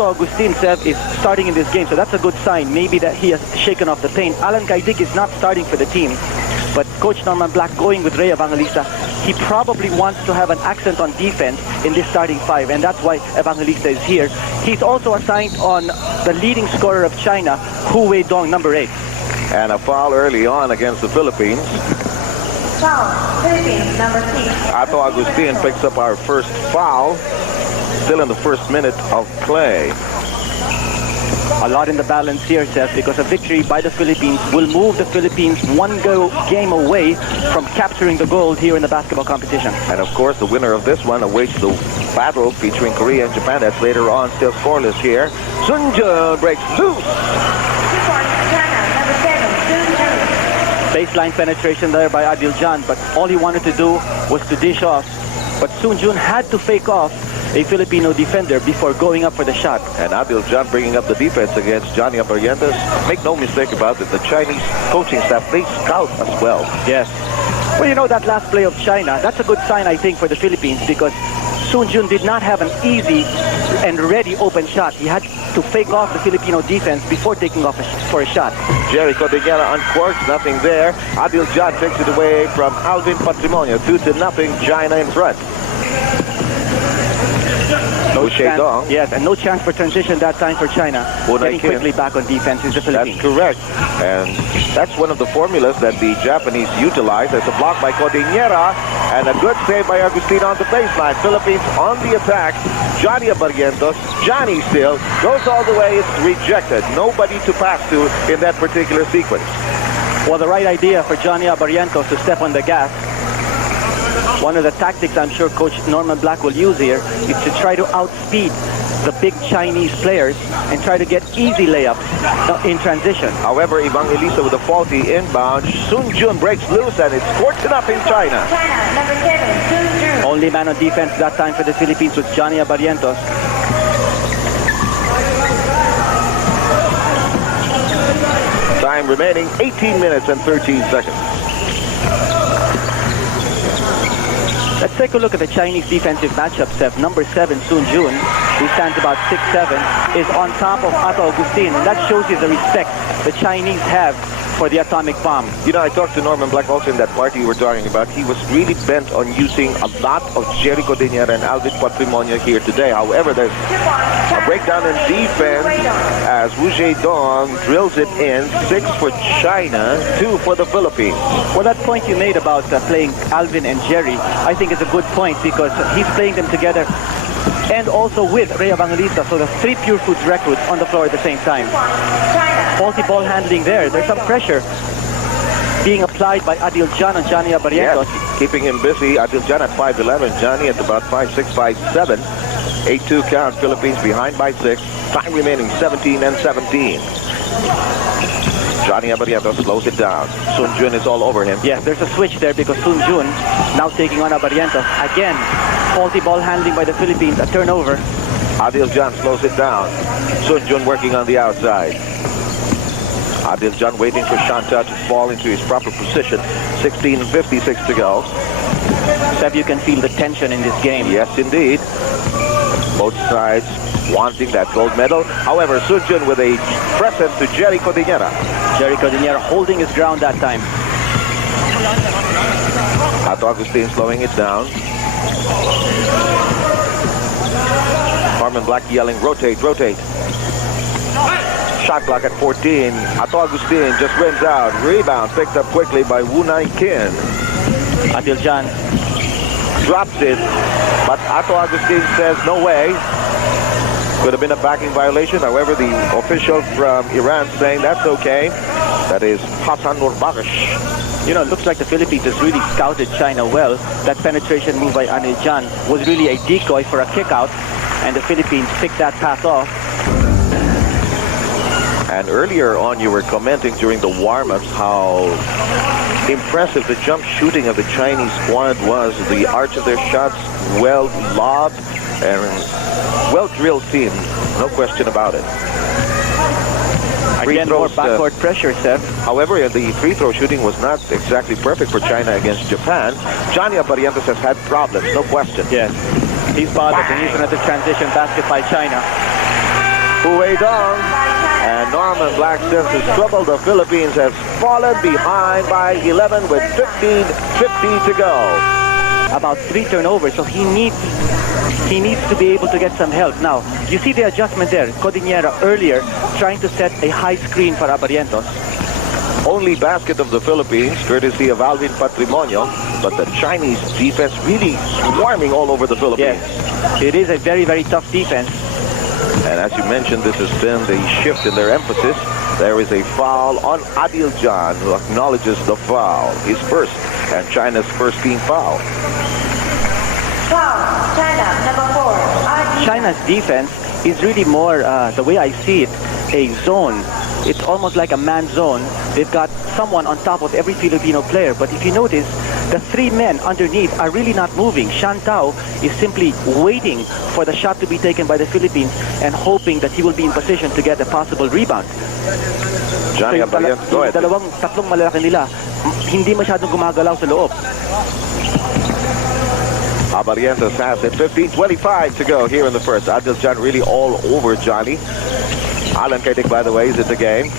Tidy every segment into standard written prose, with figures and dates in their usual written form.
Agustin Sev is starting in this game, so that's a good sign. Maybe that he has shaken off the pain. Alan Gaidig is not starting for the team, but Coach Norman Black going with Ray Evangelista. He probably wants to have an accent on defense in this starting five, and that's why Evangelista is here. He's also assigned on the leading scorer of China, Hu Weidong, number 8. And a foul early on against the Philippines. Foul, Philippines, number 6. Ato Agustin picks up our first foul. Still in the first minute of play. A lot in the balance here, Seth, because a victory by the Philippines will move the Philippines one game away from capturing the gold here in the basketball competition. And of course, the winner of this one awaits the battle between Korea and Japan. That's later on, still scoreless here. Sun Jun breaks loose. 2 points, China, number 7, Sun Jun. Baseline penetration there by Adil Jan, but all he wanted to do was to dish off. But Sun Jun had to fake off a Filipino defender before going up for the shot. And Adil Jan bringing up the defense against Johnny Abarientos. Make no mistake about it, the Chinese coaching staff, they scout as well. Yes. Well, you know, that last play of China, that's a good sign, I think, for the Philippines, because Sun Jun did not have an easy and ready open shot. He had to fake off the Filipino defense before taking off for a shot. Jerry Cordillera uncorks, nothing there. Adil Jan takes it away from Alvin Patrimonio. 2-0, China in front. No chance, yes, and no chance for transition that time for China. Getting quickly back on defense is the Philippines. That's correct. And that's one of the formulas that the Japanese utilize. As a block by Cordillera and a good save by Agustin on the baseline. Philippines on the attack. Johnny Abarientos. Johnny still goes all the way. It's rejected. Nobody to pass to in that particular sequence. Well, the right idea for Johnny Abarientos to step on the gas. One of the tactics I'm sure Coach Norman Black will use here is to try to outspeed the big Chinese players and try to get easy layups in transition. However, Evangelista with a faulty inbound. Sun Jun breaks loose and it's 4-0 China. China, number 7, Sun Jun. Only man on defense that time for the Philippines was Johnny Abarientos. Time remaining 18 minutes and 13 seconds. Let's take a look at the Chinese defensive matchup, Seth. Number 7, Sun Jun, who stands about 6'7", is on top of Ato Agustin, and that shows you the respect the Chinese have for the atomic bomb. You know, I talked to Norman Black also in that party you were talking about. He was really bent on using a lot of Jerry Cordillera and Alvin Patrimonio here today. However, there's a breakdown in defense as Wu Zedong drills it in. 6 for China, 2 for the Philippines. Well, that point you made about playing Alvin and Jerry, I think is a good point because he's playing them together and also with Ray Evangelista, so the 3 Pure Foods recruits on the floor at the same time. Faulty ball handling there. There's some pressure being applied by Adil Jan and Johnny Abarientos. Yes, keeping him busy. Adil Jan at 5'11", Johnny at about 5'6", 5'7". 8-2 count, Philippines behind by 6. Time remaining 17 and 17. Johnny Abarientos slows it down. Sun Jun is all over him. Yes, there's a switch there because Sun Jun now taking on Abarientos. Again, faulty ball handling by the Philippines, a turnover. Adil Jan slows it down. Sun Jun working on the outside. Adil Jan waiting for Shanta to fall into his proper position. 16:56 to go. Seb, you can feel the tension in this game. Yes, indeed. Both sides wanting that gold medal. However, Sun Jun with a present to Jerry Cordillera. Jerry Cordillera holding his ground that time. Ato Agustin slowing it down. Norman Black yelling, rotate, rotate. Shot clock at 14. Ato Agustin just rims out. Rebound picked up quickly by Wu Nai Kin. Adil Jan drops it, but Ato Agustin says no way. Could have been a backing violation. However, the official from Iran saying that's okay. That is Hassan Nurbakish. You know, it looks like the Philippines has really scouted China well. That penetration move by Adil Jan was really a decoy for a kick out, and the Philippines picked that pass off. And earlier on, you were commenting during the warm-ups how impressive the jump shooting of the Chinese squad was. The arch of their shots well lobbed and well-drilled team. No question about it. Again, more backcourt pressure, Seth. However, the free throw shooting was not exactly perfect for China against Japan. Johnny Abarientos has had problems, no question. Yes. He's bothered, and here's another transition basket by China. Dong. And Norman Black says his trouble. The Philippines has fallen behind by 11 with 15:50 to go. About 3 turnovers, so he needs to be able to get some help. Now, you see the adjustment there. Codinera earlier trying to set a high screen for Abarientos. Only basket of the Philippines, courtesy of Alvin Patrimonio, but the Chinese defense really swarming all over the Philippines. Yes, it is a very, very tough defense. And as you mentioned, this has been the shift in their emphasis. There is a foul on Adil Jan, who acknowledges the foul, his first, and China's first team foul. Foul, China, number 4. China's defense is really more, the way I see it, a zone. It's almost like a man zone. They've got someone on top of every Filipino player. But if you notice, the 3 men underneath are really not moving. Shantao is simply waiting for the shot to be taken by the Philippines and hoping that he will be in position to get a possible rebound. Johnny Abarientos, go ahead. Tatlong malalaki nila, hindi masyadong gumagalaw sa loob. Abarientos has it. 15:25 to go here in the first. Adil Jan really all over Johnny. Alan Kaitik, by the way, is in the game.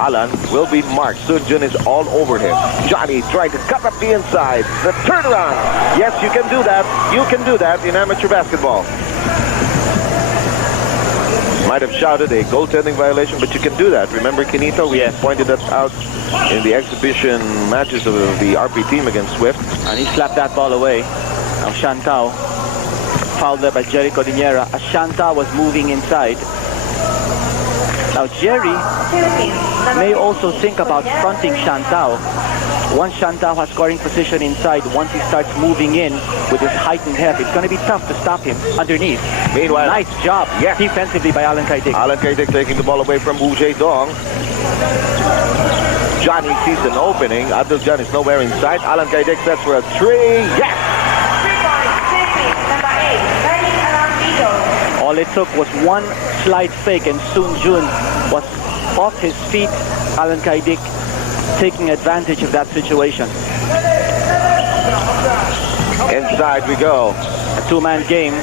Alan will be marked. Soon Jun is all over him. Johnny trying to cut up the inside. The turnaround. Yes, you can do that. You can do that in amateur basketball. Might have shouted a goaltending violation, but you can do that. Remember, Kinito, we pointed that out in the exhibition matches of the RP team against Swift. And he slapped that ball away. Now Shantao fouled there by Jerry Codinera as Shantao was moving inside. Now Jerry may also think about fronting Shantao. Once Shantao has scoring position inside, once he starts moving in with his heightened head, it's going to be tough to stop him underneath. Meanwhile, nice job defensively by Alan Kaitik. Alan Kaitik taking the ball away from Wu Dong. Johnny sees an opening. Adil Jan is nowhere inside. Alan Kaitik sets for a 3. Yes! 3 points, number 8. Learning around Vito. All it took was one slide fake and Soon Jun was off his feet. Alan Kaitik taking advantage of that situation. Inside we go. A 2-man game.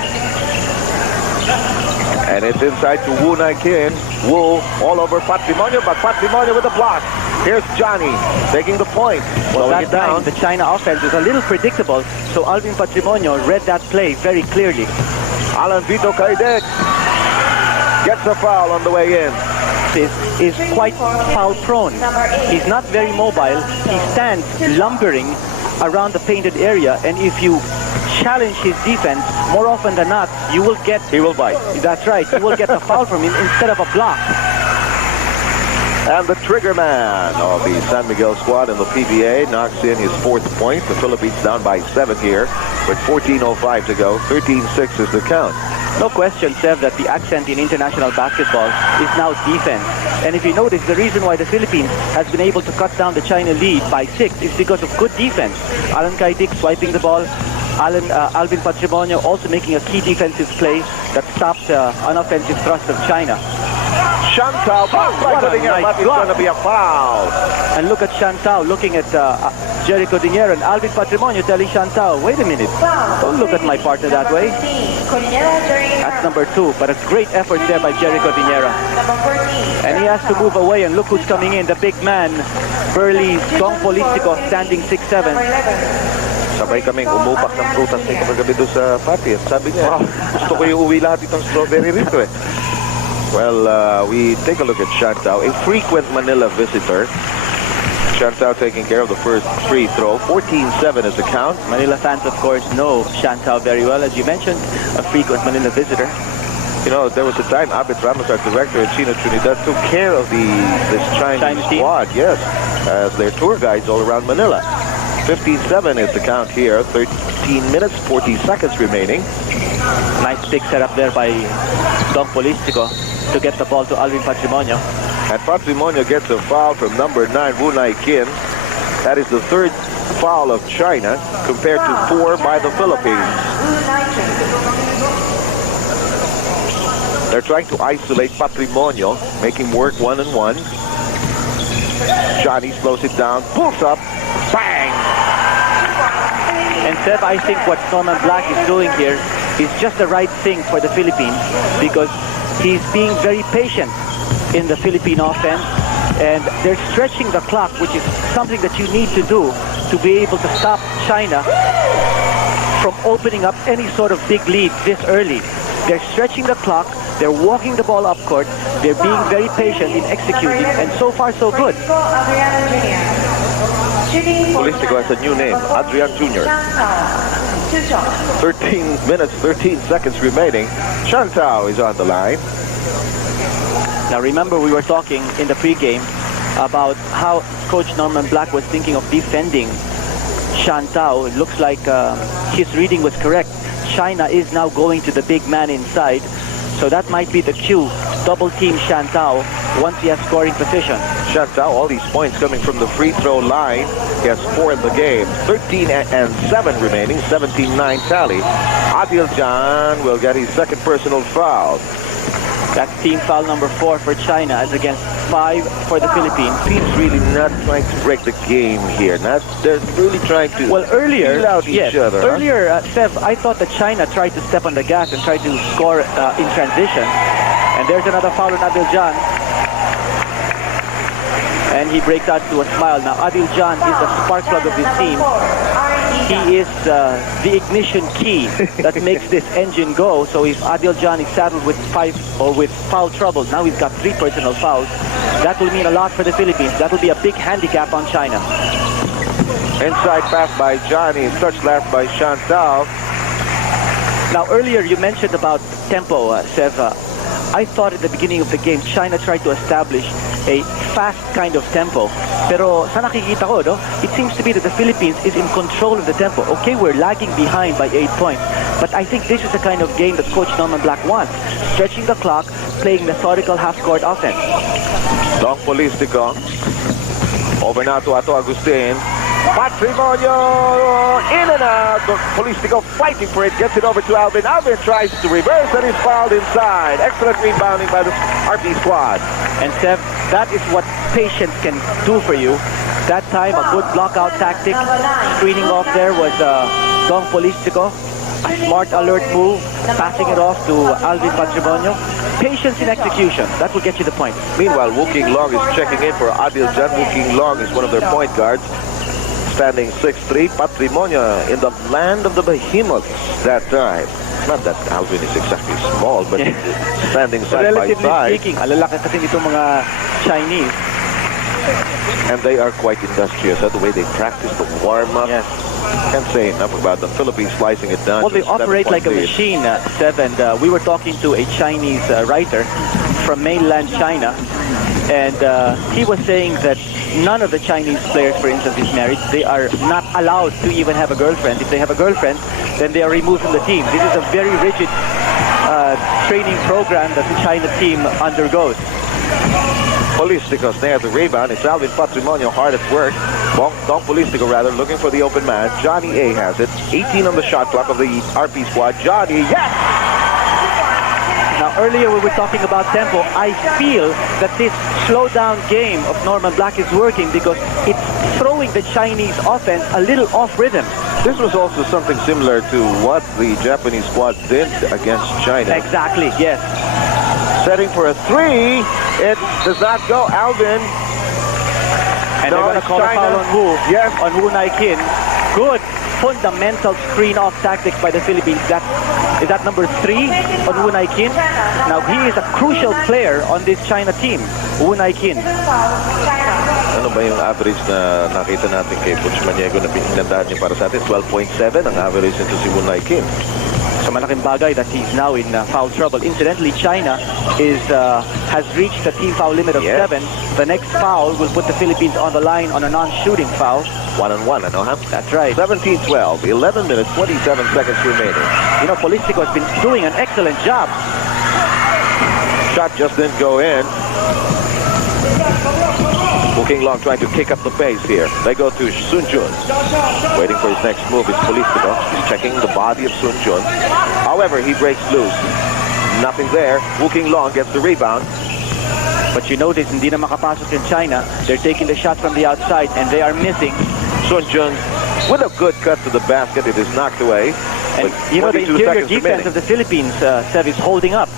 And it's inside to Wu Nai-kin. Wu all over Patrimonio, but Patrimonio with a block. Here's Johnny taking the point. Well, that time, the China offense was a little predictable, so Alvin Patrimonio read that play very clearly. Alan Vito Kaitik gets a foul on the way in. Is quite foul prone. He's not very mobile. He stands lumbering around the painted area, and if you challenge his defense, more often than not, you will get... He will bite. That's right. You will get a foul from him instead of a block. And the trigger man of the San Miguel squad in the PBA knocks in his 4th point. The Philippines down by 7 here with 14:05 to go. 13-6 is the count. No question, Sev, that the accent in international basketball is now defense. And if you notice, the reason why the Philippines has been able to cut down the China lead by 6 is because of good defense. Alan Kaitik swiping the ball. Alvin Patrimonio also making a key defensive play that stopped the unoffensive thrust of China. Shantao, what a nice but it's going to be a foul. And look at Shantao looking at Jerry Codinera and Alvin Patrimonio telling Shantao, wait a minute, don't look at my partner that way. That's number 2, but a great effort there by Jerry Codinera. And he has to move away, and look who's coming in, the big man, burly Dong Polistico, standing 6'7". Sabay kaming umupak ng prutas nito kagabi doon sa party. Sabi niya, gusto ko iuwi lahat itong strawberry rito eh. Well, we take a look at Shantao, a frequent Manila visitor. Shantao taking care of the first free throw. 14-7 is the count. Manila fans, of course, know Shantao very well. As you mentioned, a frequent Manila visitor. You know, there was a time Abit Ramos, our director at Chino Trinidad, took care of this Chinese squad, yes, as their tour guides all around Manila. 15-7 is the count here. 13 minutes, 40 seconds remaining. Nice pick set up there by Dong Polistico to get the ball to Alvin Patrimonio. And Patrimonio gets a foul from number 9, Wu Nai-kin. That is the 3rd foul of China compared to 4 by the Philippines. They're trying to isolate Patrimonio, making work 1-on-1. Johnny slows it down, pulls up, bang! And Seb, I think what Norman Black is doing here is just the right thing for the Philippines, because He's being very patient in the Philippine offense, and they're stretching the clock, which is something that you need to do to be able to stop China from opening up any sort of big lead this early. They're stretching the clock, they're walking the ball up court, they're being very patient in executing, and so far so good. Polistico has a new name, Adrian Jr. 13 minutes, 13 seconds remaining. Shantao is on the line. Now remember, we were talking in the pregame about how Coach Norman Black was thinking of defending Shantao. It looks like his reading was correct. China is now going to the big man inside, so that might be the cue. Double team Shantao once he has scoring position. Shantao, all these points coming from the free throw line. He has 4 in the game. 13 and 7 remaining, 17-9 tally. Adil Jan will get his second personal foul. That's team foul number 4 for China as against 5 for the Philippines. Teams really not trying to break the game here. They're really trying to earlier, feel out each other. Earlier, Sev, I thought that China tried to step on the gas and try to score in transition. And there's another foul on Adil Jan. And he breaks out to a smile. Now, Adil Jan is the spark plug of this team. He is the ignition key that makes this engine go. So if Adil Jan is saddled with foul trouble, now he's got 3 personal fouls. That will mean a lot for the Philippines. That will be a big handicap on China. Inside pass by Johnny, touch left by Shantao. Now earlier you mentioned about tempo, Sev. I thought at the beginning of the game, China tried to establish a fast kind of tempo. Pero sa nakikita ko, no, it seems to be that the Philippines is in control of the tempo. Okay, we're lagging behind by 8 points, but I think this is the kind of game that Coach Norman Black wants. Stretching the clock, playing methodical half-court offense. Dong Polistico. Over now to Ato Agustin. Patrimonio in and out. Polistico fighting for it, gets it over to Alvin. Alvin tries to reverse and is fouled inside. Excellent rebounding by the RP squad. And Sev, that is what patience can do for you. That time, a good blockout tactic. Screening off there was Dong Polistico. A smart alert move, passing it off to Alvin Patrimonio. Patience in execution, that will get you the point. Meanwhile, Wu King Long is checking in for Adil Jan. Wu King Long is one of their point guards. Standing 6'3", Patrimonio in the land of the behemoths that time. Not that Alvin is exactly small, but standing side by side. Relatively speaking, alalaki kasi nitong mga Chinese. And they are quite industrious. The way they practice the warm-up. Yes. Can't say enough about the Philippines slicing it down. Well, they operate like a machine, Sev, and we were talking to a Chinese writer from mainland China, and he was saying that none of the Chinese players, for instance, is married. They are not allowed to even have a girlfriend. If they have a girlfriend, then they are removed from the team. This is a very rigid training program that the China team undergoes. Polistico snares the rebound. It's Alvin Patrimonio hard at work. Dong Polistico rather looking for the open man. Johnny A has it. 18 on the shot clock of the RP squad. Johnny, yes! Now earlier we were talking about tempo. I feel that this slow down game of Norman Black is working because it's throwing the Chinese offense a little off rhythm. This was also something similar to what the Japanese squad did against China. Exactly, yes. Setting for a 3. It does not go. Alvin. And they're going to call a foul on Wu. Yes. On Wu Naikin. Good fundamental screen-off tactics by the Philippines. Is that number 3 on Wu Naikin? Now he is a crucial player on this China team, Wu Naikin. Ano ba yung average na nakita natin kay Coach Maniego na pinagdandahan niya para sa atin? 12.7 ang average nito si Wu Naikin. So malaking bagay that he's now in foul trouble. Incidentally, China has reached the team foul limit of 7. The next foul will put the Philippines on the line on a non-shooting foul. 1-on-1, ano ha? That's right. 17-12, 11 minutes, 27 seconds remaining. You know, Polistico has been doing an excellent job. Shot just didn't go in. Wu King Long trying to kick up the pace here. They go to Sun Jun. Waiting for his next move is Polistico. He's checking the body of Sun Jun. However, he breaks loose. Nothing there. Wu King Long gets the rebound. But you notice, hindi na makapasok in China. They're taking the shot from the outside, and they are missing. Sun Jun with a good cut to the basket. It is knocked away. And you know, the interior defense of the Philippines, Sev, is holding up.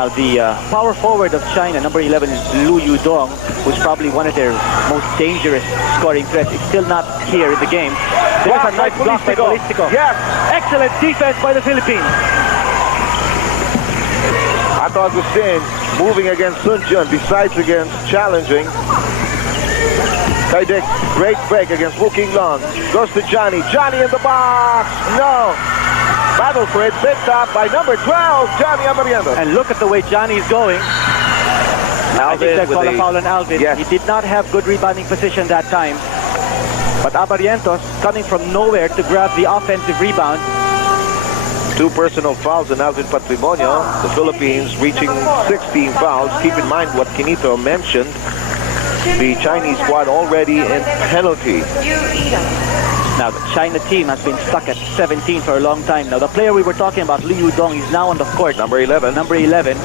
Now, the power forward of China, number 11, is Lu Yudong, who's probably one of their most dangerous scoring threats. It's still not here in the game. There's a nice block by Polistico. Yes. Excellent defense by the Philippines. Ato Agustin moving against Sun Jun, decides against challenging. Kaidek, great break against Wu King Long. Goes to Johnny. Johnny in the box. No. Battle for it. Picked up by number 12, Johnny Abarientos. And look at the way Johnny is going. I think they call a foul on Alvin. Yes. He did not have good rebounding position that time. But Abarientos coming from nowhere to grab the offensive rebound. 2 personal fouls on Alvin Patrimonio. The Philippines reaching 16 fouls. Keep in mind what Kinito mentioned. The Chinese squad already in penalty. Now, the China team has been stuck at 17 for a long time. Now, the player we were talking about, Liu Yudong, is now on the court. Number 11. Number 11.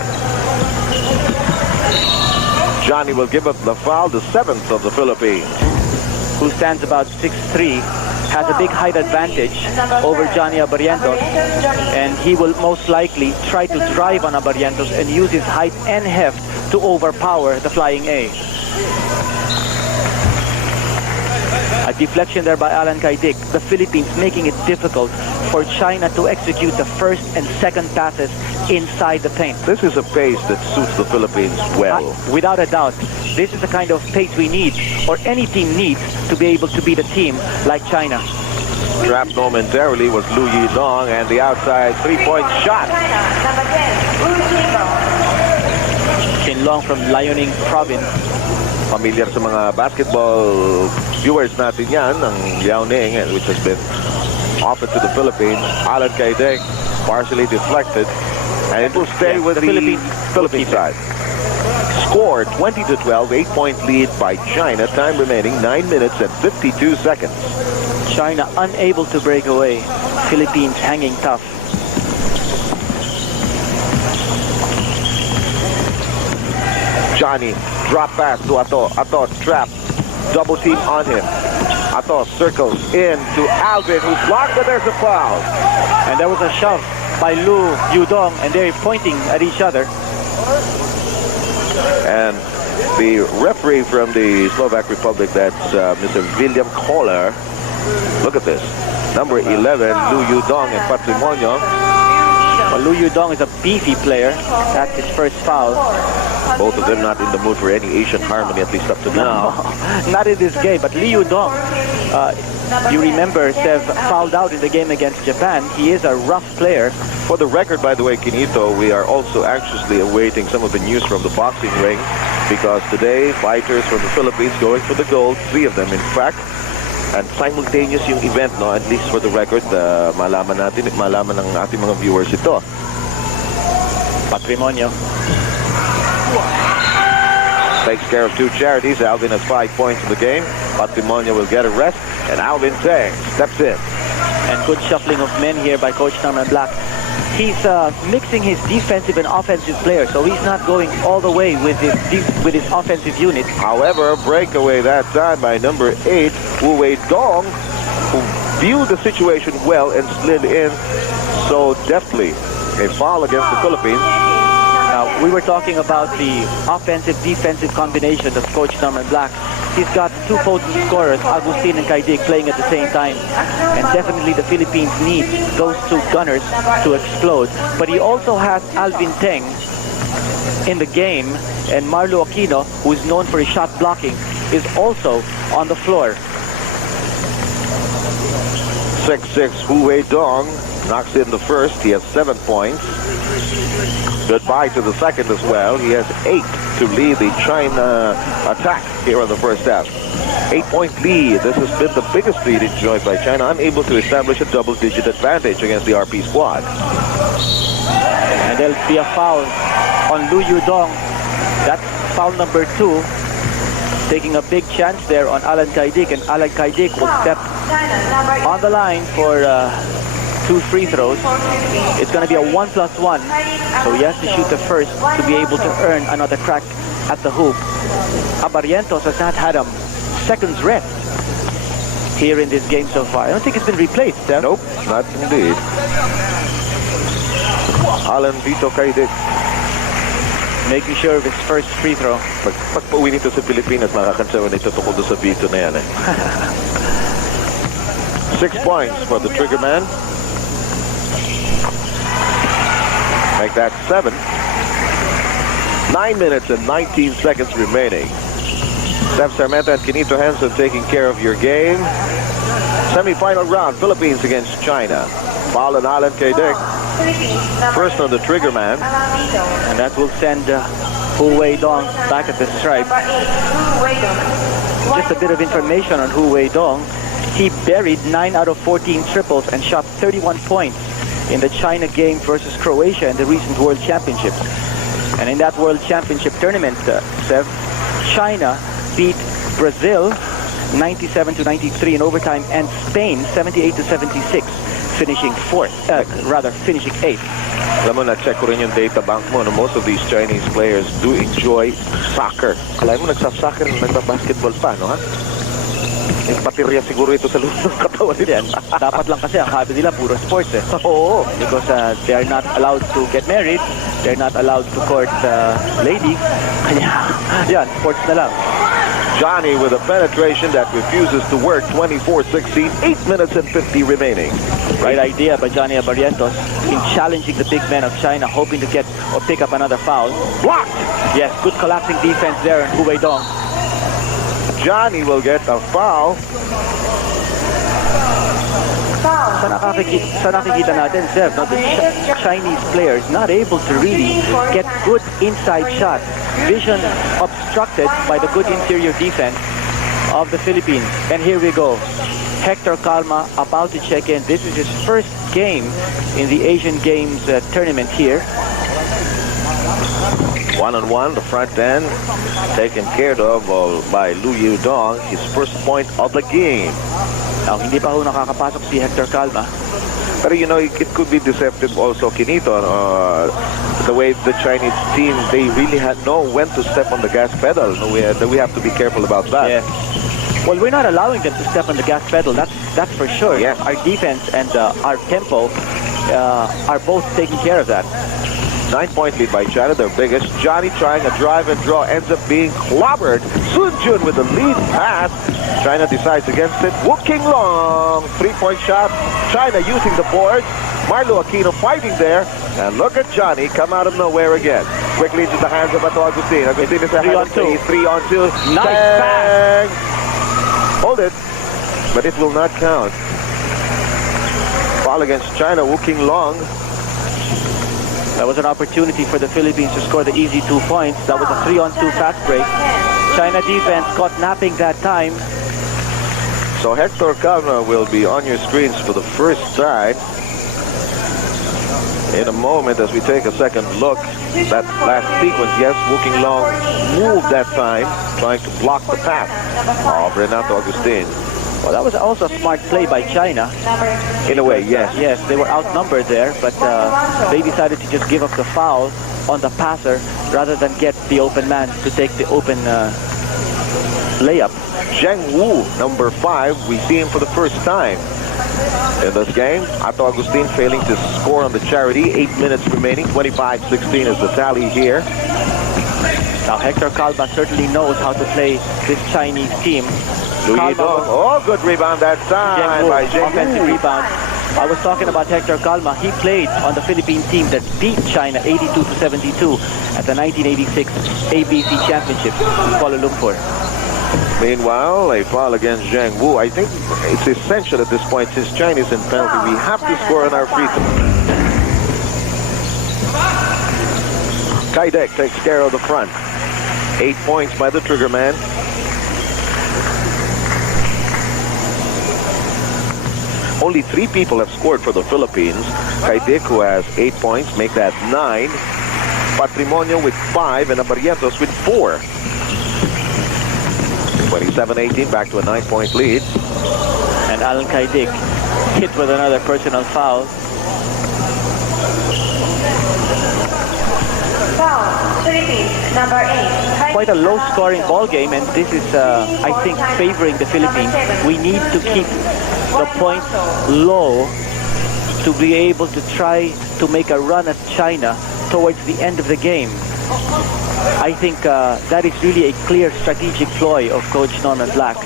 Johnny will give up the foul, the 7th of the Philippines. Who stands about 6'3", has a big height advantage over Johnny Abarientos, and he will most likely try to drive on Abarientos and use his height and heft to overpower the flying A. A deflection there by Alan Kaidik. The Philippines making it difficult for China to execute the first and second passes inside the paint. This is a pace that suits the Philippines well. Without a doubt. This is the kind of pace we need, or any team needs, to be able to beat a team like China. Trapped momentarily was Lu Yidong, and the outside three-point shot. Long from Liaoning Province. Familiar sa mga basketball viewers natin yan, ang Liaoning, which has been offered to the Philippines. Alan Kaidik partially deflected, and it will stay with the Philippine side. Score 20-12, 8-point lead by China. Time remaining 9 minutes and 52 seconds. China unable to break away. Philippines hanging tough. Johnny, drop pass to Ato. Ato trap, double team on him. Ato circles in to Alvin, who's blocked, but there's a foul. And there was a shove by Lu Yudong, and they're pointing at each other. And the referee from the Slovak Republic, that's Mr. William Kohler. Look at this. Number 11, Lu Yudong and Patrimonio. Well, Lu Yudong is a beefy player. That's his first foul. Both of them not in the mood for any Asian harmony, at least up to now. No, not in this game. But Liu Dong, you remember, Sev fouled out in the game against Japan. He is a rough player. For the record, by the way, Kinito, we are also anxiously awaiting some of the news from the boxing ring, because today, fighters from the Philippines going for the gold, 3 of them in fact, and simultaneous yung event, no, at least for the record, malaman ng ating mga viewers ito. Patrimonio takes care of 2 charities. Alvin has 5 points in the game. Patrimonio will get a rest, and Alvin Tang steps in. And good shuffling of men here by Coach Norman Black. He's mixing his defensive and offensive players, so he's not going all the way with his offensive unit. However, breakaway that time by number 8, Wu Wei Dong, who viewed the situation well and slid in so deftly. A foul against the Philippines. Now, we were talking about the offensive-defensive combination of Coach Norman Black. He's got 2 potent scorers, Agustin and Kaidik, playing at the same time. And definitely the Philippines need those 2 gunners to explode. But he also has Alvin Teng in the game, and Marlo Aquino, who is known for his shot blocking, is also on the floor. 6'6", Wu Wei Dong knocks in the first. He has 7 points. Goodbye to the second as well. He has 8 to lead the China attack here in the first half. 8-point lead. This has been the biggest lead enjoyed by China, unable to establish a double-digit advantage against the RP squad. And there'll be a foul on Lu Yudong. That's foul number 2. Taking a big chance there on Alan Kaidik, and Alan Kaidik will step on the line for 2 free throws. It's going to be a 1+1, so he has to shoot the first to be able to earn another crack at the hoop. Abarientos has not had a second's rest here in this game so far. I don't think it's been replaced, Steph. Nope, not indeed. Alan Vito Kaidik making sure of his first free throw. Pag pauwi nito sa Pilipinas, makakantsawa nito tungkol sa Vito na yan eh. 6 points for the trigger man. Make that 7. 9 minutes and 19 seconds remaining. Steph Sarmenta and Quinito Henson taking care of your game. Semifinal round, Philippines against China. Foul on Alan Kaydick. First on the trigger man. And that will send Hu Wei-dong back at the stripe. Just a bit of information on Hu Wei-dong. He buried 9 out of 14 triples and shot 31 points in the China game versus Croatia in the recent World Championships. And in that World Championship tournament, Seth, China beat Brazil 97-93 in overtime and Spain 78-76, finishing finishing 8th. Alam mo, na-check ko rin yung data bank mo. No, most of these Chinese players do enjoy soccer. Kala mo nagsasoccer, nagbabasketball pa, no ha? Yung patirya siguro ito sa loob ng katawan nila. Dapat lang kasi ang hobby nila puro sports eh. Oo. Because they are not allowed to get married, they're not allowed to court ladies. Kaya, yan, sports na lang. Johnny with a penetration that refuses to work. 24-16, 8 minutes and 50 remaining. Right idea by Johnny Barrientos in challenging the big men of China, hoping to get or pick up another foul. Blocked! Yes, good collapsing defense there in Hu Wei-dong. Johnny will get a foul. Sa nakikita natin, Sir, no, the Chinese players not able to really get good inside shots. Vision obstructed by the good interior defense of the Philippines. And here we go. Hector Calma about to check in. This is his first game in the Asian Games tournament here. One-on-one, the front end taken care of by Lu Yu-dong. His first point of the game. Now, hindi pa ho nakakapasok si Hector Calma. But you know, it could be deceptive also, Quinito. The way the Chinese team, they really know when to step on the gas pedal. We have to be careful about that. Yeah. Well, we're not allowing them to step on the gas pedal. That's for sure. Yes. Our defense and our tempo are both taking care of that. 9-point lead by China, their biggest. Johnny trying a drive and draw, ends up being clobbered. Sun Jun with the lead pass. China decides against it. Woking Long, 3-point shot. China using the boards. Marlo Aquino fighting there. And look at Johnny come out of nowhere again. Quickly into the hands of Ato Agustin. Agustin is ahead of 3 on 2. Nice pass. Hold it. But it will not count. Foul against China, Woking Long. That was an opportunity for the Philippines to score the easy 2 points. That was a 3-on-2 fast break. China defense caught napping that time. So Hector Calma will be on your screens for the first time. In a moment, as we take a second look, that last sequence, yes, Woking Long moved that time, trying to block the pass of Renato Agustin. Well, that was also a smart play by China. In a way, yes. Yes, they were outnumbered there, but they decided to just give up the foul on the passer rather than get the open man to take the open layup. Zheng Wu, number 5, we see him for the first time in this game. Ato Agustin failing to score on the charity. 8 minutes remaining. 25-16 is the tally here. Now, Hector Calma certainly knows how to play this Chinese team. Oh, good rebound that time by Zheng Wu. Offensive rebound. I was talking about Hector Calma. He played on the Philippine team that beat China 82-72 at the 1986 ABC Championship in Kuala Lumpur. Meanwhile, a foul against Zheng Wu. I think it's essential at this point, since China is in penalty, we have to score on our free throw. Kaydick takes care of the front. 8 points by the trigger man. Only 3 people have scored for the Philippines. Kaydick, who has 8 points, make that 9. Patrimonio with 5 and Barrientos with 4. 27-18, back to a 9-point lead. And Alan Kaydick hit with another personal foul. Foul, Philippines, number 8. Quite a low-scoring ball game, and this is, I think, favoring the Philippines. We need to keep the points low to be able to try to make a run at China towards the end of the game. I think that is really a clear strategic ploy of Coach Norman Black.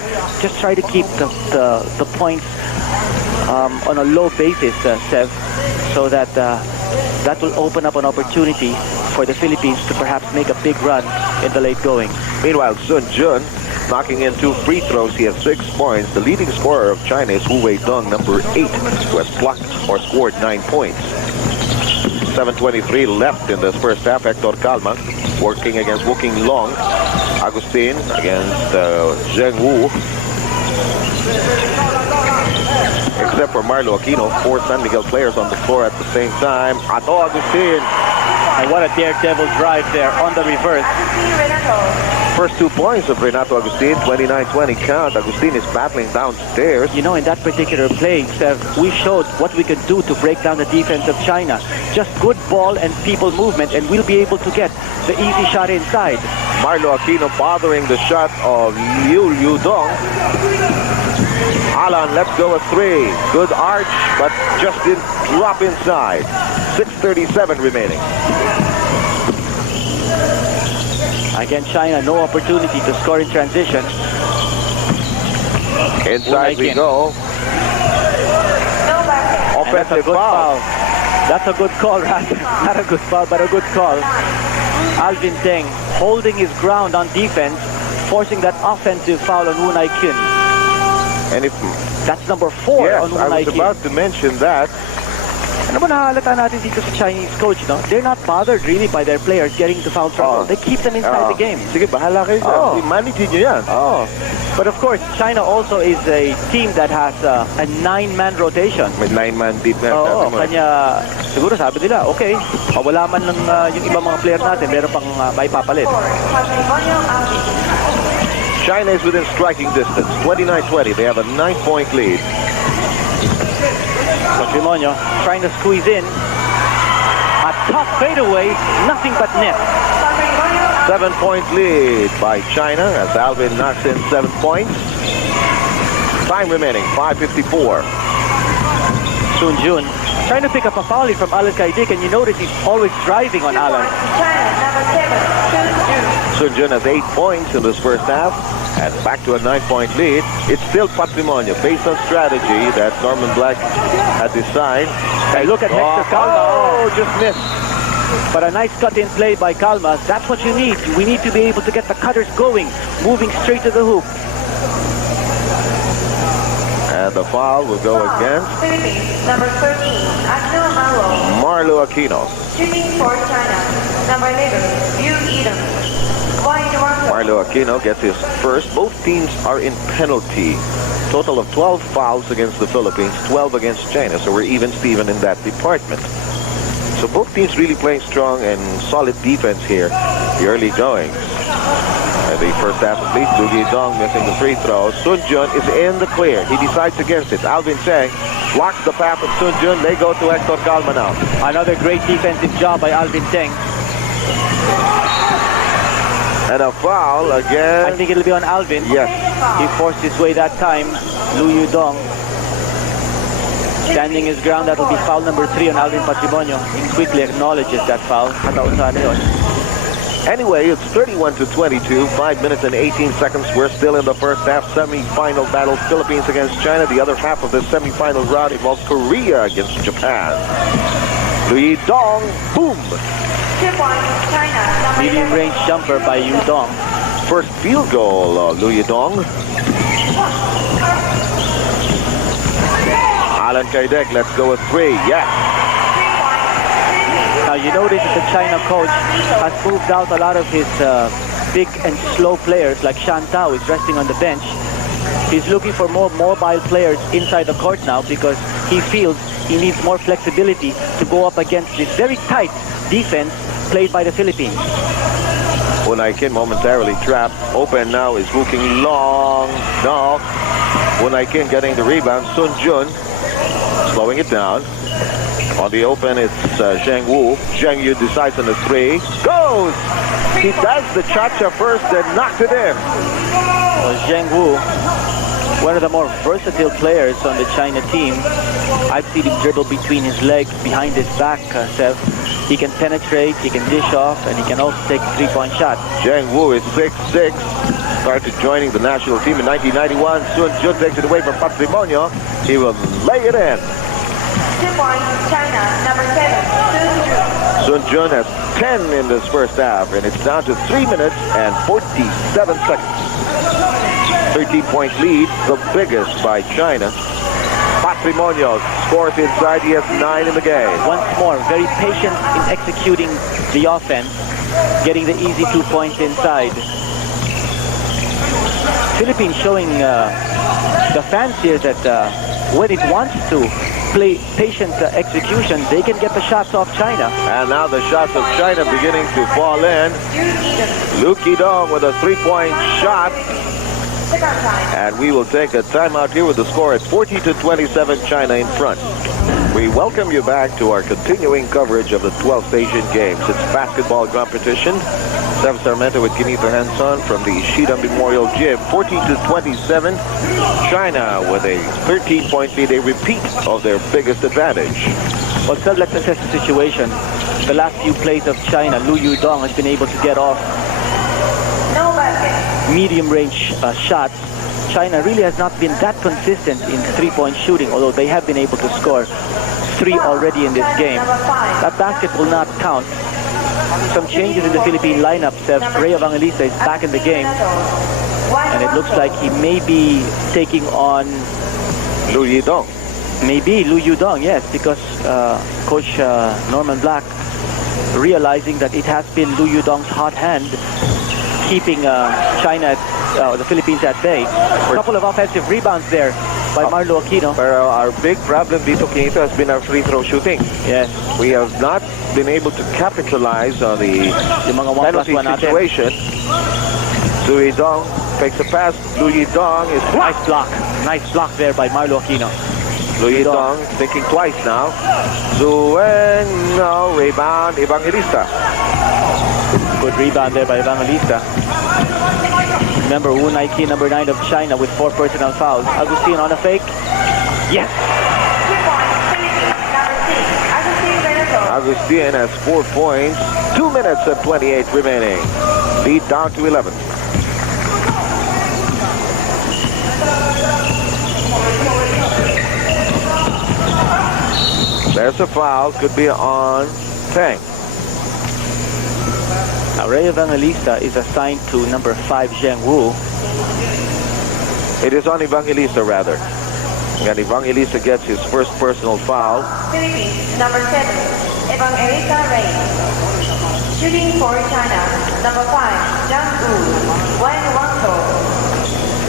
Just try to keep the points on a low basis, Sev, so that that will open up an opportunity for the Philippines to perhaps make a big run in the late going. Meanwhile, Sun Jun knocking in 2 free throws. He has 6 points. The leading scorer of China is Wu Weidong, number 8, who has blocked or scored 9 points. 7:23 left in this first half. Hector Calma working against Woking Long. Agustin against Zheng Wu. Except for Marlo Aquino, 4 San Miguel players on the floor at the same time. Ato Agustin. And what a daredevil drive there on the reverse. First 2 points of Renato Agustin, 29-20 count. Agustin is battling downstairs. You know, in that particular play, Sev, we showed what we could do to break down the defense of China. Just good ball and people movement, and we'll be able to get the easy shot inside. Marlo Aquino bothering the shot of Liu Yudong. Alan, let's go a 3. Good arch, but just didn't drop inside. 6:37 remaining. Again, China, no opportunity to score in transition. Inside we go. Offensive foul. That's a good call, Rat. Not a good foul, but a good call. Alvin Teng holding his ground on defense, forcing that offensive foul on Wu Nai-kin. And if that's number 4 yes, on Wu I was Nai-kin. about to mention that. Ano ba nahalata natin dito sa Chinese coach, no? They're not bothered really by their players getting to foul trouble. They keep them inside the game. Sige, bahala kayo sa manage nyo yan. But of course, China also is a team that has a 9-man rotation. May 9-man defense. Kanya siguro sabi nila, okay, wala man ng yung ibang mga player natin, meron pang maipapalit. China is within striking distance, 29-20. They have a 9-point lead. Patrimonio trying to squeeze in. A tough fadeaway, nothing but net. 7-point lead by China as Alvin knocks in 7 points. Time remaining, 5:54. Sun Jun trying to pick up a foul from Alan Kaidik, and you notice he's always driving on Alan. Sun Jun has 8 points in this first half. And back to a 9-point lead. It's still Patrimonio based on strategy that Norman Black had designed. Hey, look at Hector Calma. Oh, just missed. But a nice cut-in play by Calma. That's what you need. We need to be able to get the cutters going, moving straight to the hoop. And the foul will go against number 13, Marlo Aquino. Shooting for China, number 11, Liu Yudong. Marlo Aquino gets his first. Both teams are in penalty. Total of 12 fouls against the Philippines, 12 against China. So we're even Steven in that department. So both teams really playing strong and solid defense here. The early goings. The first half at least, Liu Yudong missing the free throw. Sun Jun is in the clear. He decides against it. Alvin Teng blocks the path of Sun Jun. They go to Hector Calma now. Another great defensive job by Alvin Teng. And a foul again. I think it'll be on Alvin. Yes. He forced his way that time. Liu Yudong standing his ground. That will be foul number 3 on Alvin Patrimonio. He quickly acknowledges that foul. Anyway, it's 31-22, 5 minutes and 18 seconds. We're still in the first half. Semi-final battle, Philippines against China. The other half of the semi-final round involves Korea against Japan. Liu Yudong, boom! 2 points, China, number 11. Medium range jumper by Yudong. First field goal, Liu Yudong. Alan Kaidik, let's go with 3. Yes. Now you notice that the China coach has moved out a lot of his big and slow players, like Shan Tao is resting on the bench. He's looking for more mobile players inside the court now because he feels he needs more flexibility to go up against this very tight defense played by the Philippines. Wu Nai-kin momentarily trapped. Open now is Woking Long. No. Wu Nai-kin getting the rebound. Sun Jun slowing it down. On the open, it's Zheng Wu. Zheng Yu decides on the 3. Goes! He does the cha-cha first and knocks it in. Well, Zheng Wu, one of the more versatile players on the China team. I've seen him dribble between his legs, behind his back, Sev. He can penetrate, he can dish off, and he can also take a three-point shot. Zhang Wu is 6'6", started joining the national team in 1991. Sun Jun takes it away from Patrimonio. He will lay it in. 2 points, China, number 7, Sun Jun. Sun Jun has 10 in this first half, and it's down to 3 minutes and 47 seconds. 13-point lead, the biggest by China. Patrimonio scores inside. He has 9 in the game. Once more, very patient in executing the offense, getting the easy 2 points inside. Philippines showing the fans here that when it wants to play patient execution, they can get the shots off China. And now the shots of China beginning to fall in. Lu Qidong with a 3-point shot. And we will take a timeout here with the score at 40-27, China in front. We welcome you back to our continuing coverage of the 12th Asian Games. It's basketball competition. Sev Sarmiento with Ginito Hanson from the Ishida Memorial Gym. 40-27, China with a 13-point lead, a repeat of their biggest advantage. Well, Sev, let's assess the situation. The last few plays of China, Lu Yudong has been able to get off medium-range shots. China really has not been that consistent in three-point shooting, although they have been able to score 3 already in this game. That basket will not count. Some changes in the Philippine lineup. Ray Evangelista is back in the game, and it looks like he may be taking on Lu Yudong. Maybe Lu Yudong, yes, because Coach Norman Black realizing that it has been Lu Yudong's hot hand keeping China, the Philippines at bay. A couple of offensive rebounds there by Marlo Aquino. But our big problem dito, Quinito, has been our free throw shooting. Yes. We have not been able to capitalize on the penalty situation. Lu Yudong takes a pass. Lu Yudong is nice block. Nice block there by Marlo Aquino. Lu Yudong thinking twice now. Zuen, no, rebound, Evangelista. Good rebound there by Evangelista. Remember, Wu Naiki, number 9 of China, with 4 personal fouls. Agustin on a fake. Yes. 2 points, Philippines, number 6, Agustin Veneto. Agustin has 4 points. 2 minutes and 28 remaining. Lead down to 11. There's a foul. Could be on Tang. Now, Ray Evangelista is assigned to number 5, Zhang Wu. It is on Evangelista, rather. And Evangelista gets his first personal foul. Philippines, number 7, Evangelista Ray. Shooting for China, number 5, Zhang Wu, Wang Wangzhou.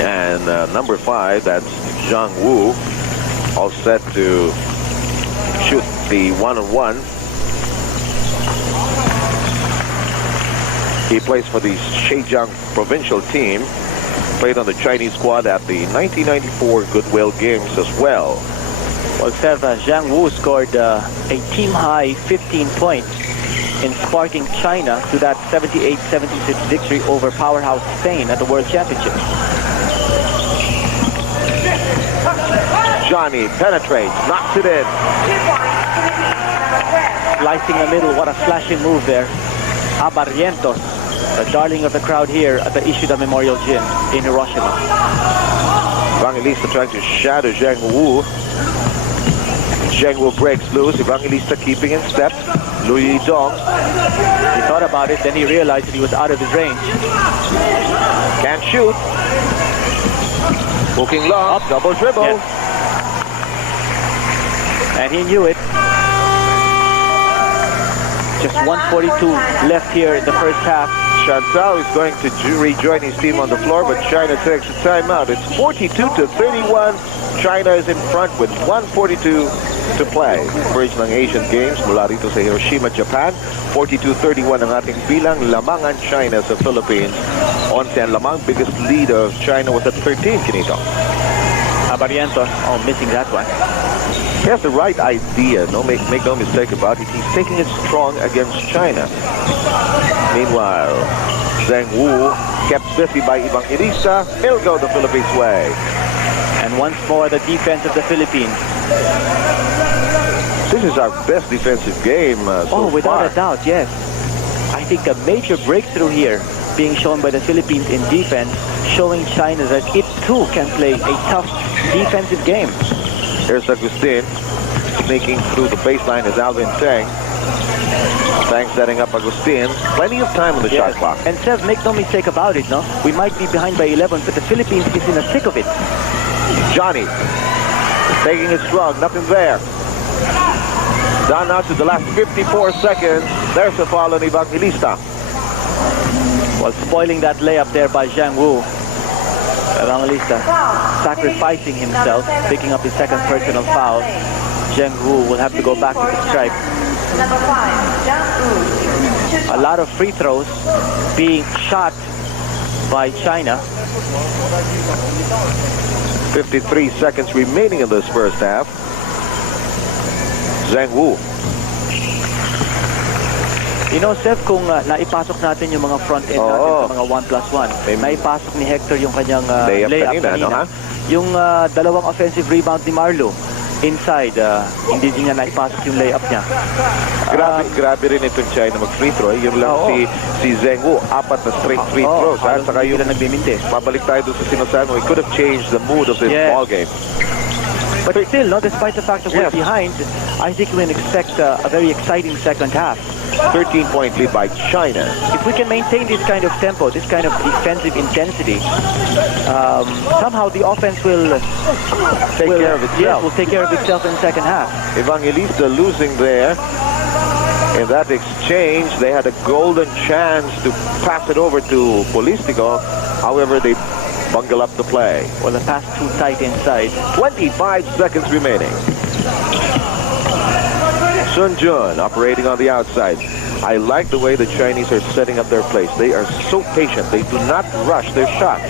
And number 5, that's Zhang Wu, all set to shoot the one-on-one. He plays for the Zhejiang provincial team. Played on the Chinese squad at the 1994 Goodwill Games as well. Well, Sev, Zhang Wu scored a team-high 15 points in sparking China to that 78-76 victory over powerhouse Spain at the World Championships. Johnny penetrates, knocks it in. 2 points, Philippines, number 12. Slicing the middle, what a slashing move there. Abarrientos, the darling of the crowd here at the Ishida Memorial Gym in Hiroshima. Evangelista trying to shadow Zhang Wu. Zhang Wu breaks loose. Evangelista keeping in step. Lu Yudong. He thought about it, then he realized that he was out of his range. Can't shoot. Hooking long, double dribble. Yes. And he knew it. Just 1:42 left here in the first half. Chantal is going to rejoin his team on the floor, but China takes a timeout. It's 42-31. China is in front with 1:42 to play. First ng Asian Games mula rito sa Hiroshima, Japan. 42-31 ang ating bilang. Lamangan China sa Philippines. 11 lamang. Biggest lead of China was at 13, Quinito. Abarrientos, missing that one. He has the right idea. Make no mistake about it. He's taking it strong against China. Meanwhile, Zhang Wu kept busy by Evangelista. He'll go the Philippines' way. And once more, the defense of the Philippines This is our best defensive game so without far. a doubt, yes. I think a major breakthrough here being shown by the Philippines in defense, showing China that it too can play a tough defensive game. Here's Agustin sneaking through the baseline as Alvin Tang. Tang setting up Agustin. Plenty of time on the shot clock. And Sev, make no mistake about it, no? We might be behind by 11, but the Philippines is in the thick of it. Johnny taking it strong, nothing there. Down now to the last 54 seconds. There's a foul on Evangelista. Well, spoiling that layup there by Zhang Wu. Evangelista sacrificing himself, picking up his second personal foul. Zhang Wu will have to go back to the stripe. Number 5, Zhang Wu. A lot of free throws being shot by China. 53 seconds remaining in this first half. Zhang Wu. You know, Seth, kung naipasok natin yung mga front end natin sa mga 1+1, naipasok ni Hector yung kanyang layup kanina. Yung dalawang offensive rebound ni Marlo inside, hindi din nga naipasok yung layup niya. Grabe rin itong China mag-free throw. Yun lang si Zhang Wu, 4 na straight free throws. At saka yung mabalik tayo doon sa sinasabi mo, it could have changed the mood of this ball game. But still, no, despite the fact that we're behind, I think we can expect a very exciting second half. 13-point lead by China. If we can maintain this kind of tempo, this kind of defensive intensity, somehow the offense will take care of itself. Yes, will take care of itself in the second half. Evangelista losing there. In that exchange, they had a golden chance to pass it over to Polistico. However, they bungle up the play. Well, the pass too tight inside. 25 seconds remaining. Sun Jun operating on the outside. I like the way the Chinese are setting up their plays. They are so patient. They do not rush their shots.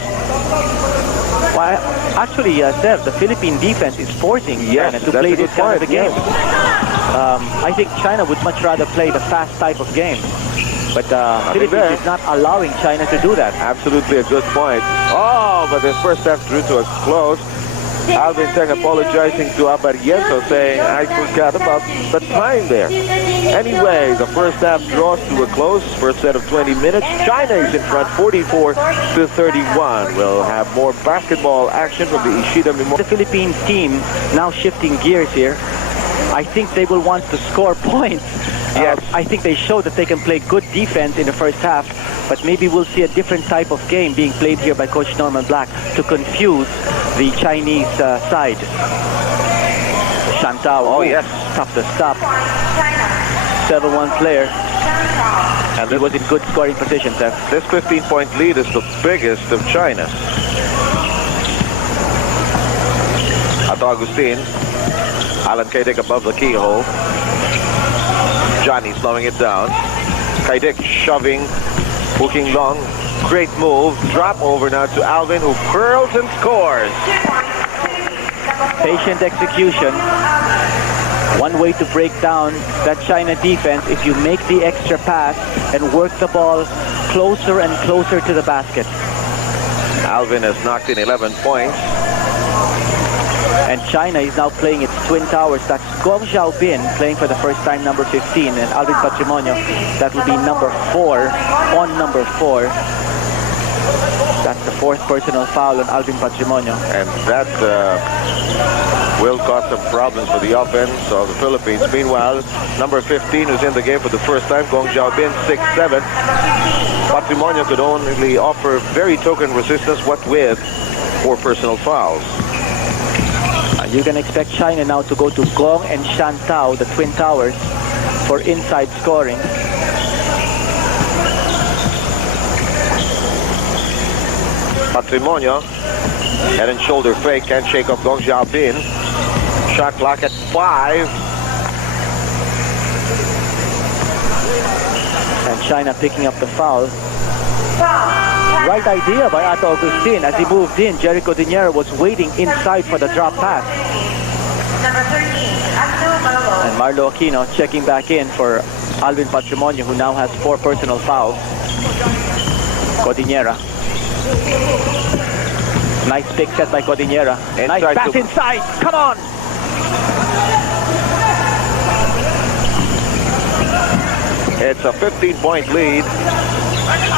Well, actually, Seth, the Philippine defense is forcing China to play this kind of a game. I think China would much rather play the fast type of game. But Philippines is not allowing China to do that. Absolutely a good point. Oh, but the first half drew to a close. Alvin Tang apologizing to Abariento, saying, I forgot about the time there. Anyway, the first half draws to a close. First set of 20 minutes. China is in front, 44-31. We'll have more basketball action from the Ishida Memorial. The Philippines team now shifting gears here. I think they will want to score points. Yes. I think they show that they can play good defense in the first half, but maybe we'll see a different type of game being played here by Coach Norman Black to confuse the Chinese side. Shantao, yes, tough to stop. 7-1 player. And he was in good scoring position, Seth. This 15-point lead is the biggest of China. Ato Agustin. Alan Kaidik above the keyhole. Johnny slowing it down. Kaidik shoving, hooking long. Great move. Drop over now to Alvin, who curls and scores. Patient execution. One way to break down that China defense, if you make the extra pass and work the ball closer and closer to the basket. Alvin has knocked in 11 points. And China is now playing its twin towers. That's Gong Xiaobin playing for the first time, number 15, and Alvin Patrimonio. That will be number 4 on number 4. That's the fourth personal foul on Alvin Patrimonio. And that will cause some problems for the offense of the Philippines. Meanwhile, number 15, who's in the game for the first time, Gong Xiaobin, 6'7". Patrimonio could only offer very token resistance, what with 4 personal fouls. You can expect China now to go to Gong and Shantao, the twin towers, for inside scoring. Patrimonio, head and shoulder fake, can't shake off Gong Xiaobin. Shot clock at 5. And China picking up the foul. Right idea by Ato Agustin. As he moved in, Jericho Diniero was waiting inside for the drop pass. Number 13, And Marlo Aquino checking back in for Alvin Patrimonio, who now has 4 personal fouls. Codinera. Nice pick set by Codinera. Nice pass inside. Come on! It's a 15-point lead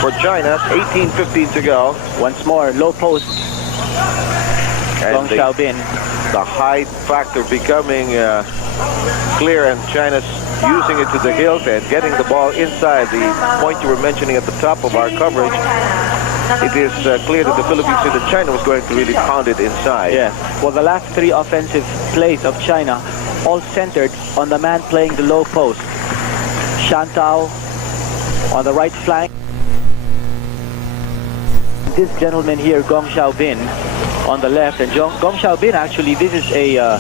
for China. 18-15 to go. Once more, low post. And Gong Xiaobin. the height factor becoming clear, and China's using it to the hilt and getting the ball inside. The point you were mentioning at the top of our coverage, it is clear that the Philippines knew that China was going to really pound it inside. Yes. Well, the last three offensive plays of China all centered on the man playing the low post. Shantao on the right flank. This gentleman here, Gong Xiaobin, on the left. And Gong Xiaobin, actually, this is a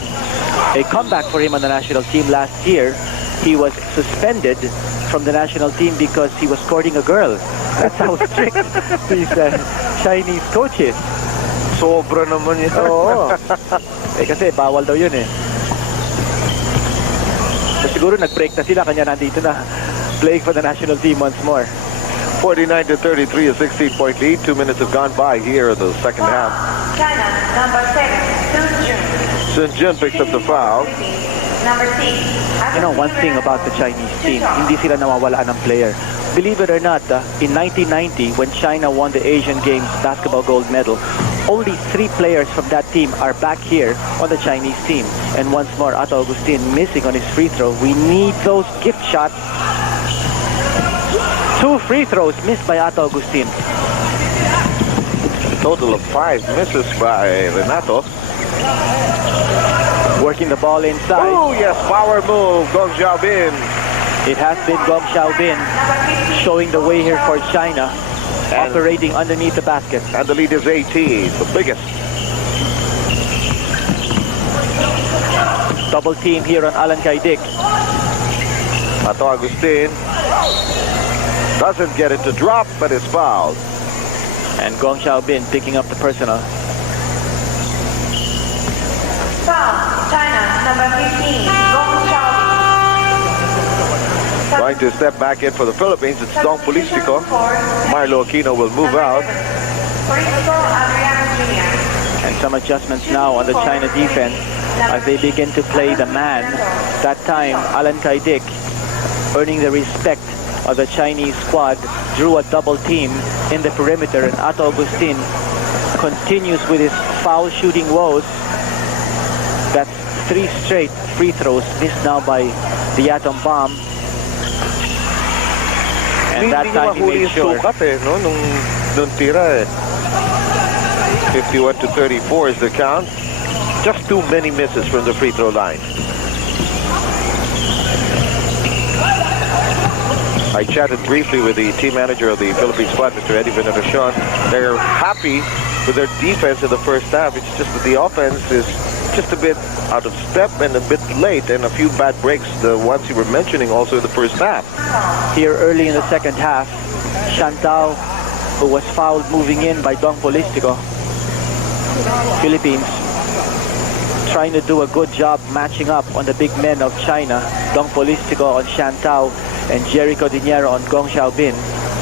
comeback for him on the national team. Last year, he was suspended from the national team because he was courting a girl. That's how strict these Chinese coaches. Sobra naman yun. Oo. Kasi bawal daw yun eh. So, siguro nag-break na sila, kanya nandito na playing for the national team once more. 49-33, a 16-point lead. 2 minutes have gone by here in the second half. China, number 7, Sun Jun picks up the foul. number 6. You know, one thing about the Chinese team, hindi sila nawawalaan ng player. Believe it or not, in 1990, when China won the Asian Games basketball gold medal, only 3 players from that team are back here on the Chinese team. And once more, Ato Agustin missing on his free throw. We need those gift shots. 2 free throws missed by Ato Agustin. A total of 5 misses by Renato. Working the ball inside. Oh, yes, power move. Gong Xiaobin. It has been Gong Xiaobin showing the way here for China, operating underneath the basket. And the lead is 18, the biggest. Double team here on Alan Kaidik. Ato Agustin doesn't get it to drop, but is fouled. And Gong Xiaobin picking up the personal. Foul, China, number 15, Gong Xiaobin. Going to step back in for the Philippines, it's Dong Polístico. Marlo Aquino will move out. Polístico, Adriano Jr. And some adjustments now on the China defense as they begin to play the man. That time, Alan Kaidik, earning the respect of the Chinese squad, drew a double team in the perimeter, and Ato Agustin continues with his foul shooting woes. That's 3 straight free throws missed now by the atom bomb. And that time he made sure. Nung tira 51-34 is the count. Just too many misses from the free throw line. I chatted briefly with the team manager of the Philippine squad, Mr. Eddie Veneracion. They're happy with their defense in the first half. It's just that the offense is just a bit out of step and a bit late, and a few bad breaks, the ones you were mentioning also in the first half. Here early in the second half, Shantao, who was fouled moving in by Dong Polístico. Philippines trying to do a good job matching up on the big men of China. Dong Polístico on Shantao and Jerry Codinero on Gong Xiaobin.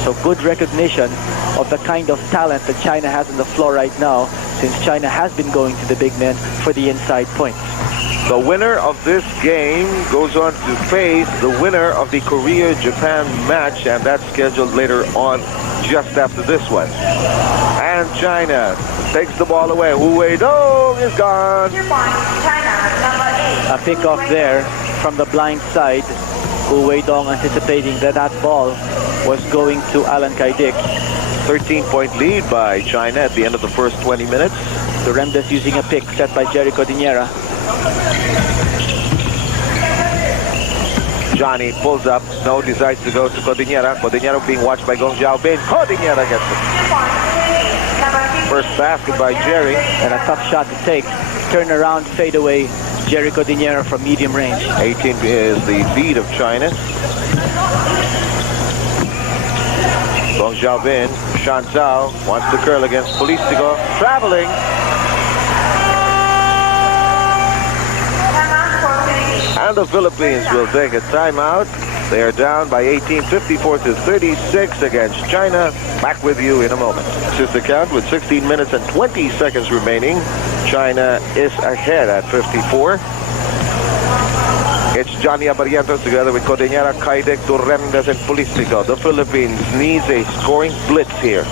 So good recognition of the kind of talent that China has on the floor right now, since China has been going to the big men for the inside points. The winner of this game goes on to face the winner of the Korea-Japan match, and that's scheduled later on just after this one. And China takes the ball away. Hu Weidong is gone. 2 points, China, number 8. A pick off there from the blind side. Hu Weidong anticipating that that ball was going to Alan Kaidik. 13-point lead by China at the end of the first 20 minutes. The Remdes using a pick set by Jerry Codinera. Johnny pulls up. No, decides to go to Codinera. Codinera being watched by Gong Xiaobin. Codinera gets it. 2 points, number 15. First basket by Jerry. And a tough shot to take. Turn around, fade away. Jerry Codinera from medium range. 18 is the lead of China. Gong Xiaobin, Shan Zhao wants to curl against Polístico. Traveling. Timeout for Philippines. And the Philippines will take a timeout. They are down by 18, 54-36 against China. Back with you in a moment. This is the count with 16 minutes and 20 seconds remaining. China is ahead at 54. It's Johnny Abarientos together with Cordillera, Kaidek, Torrentes, and Polistico. The Philippines needs a scoring blitz here.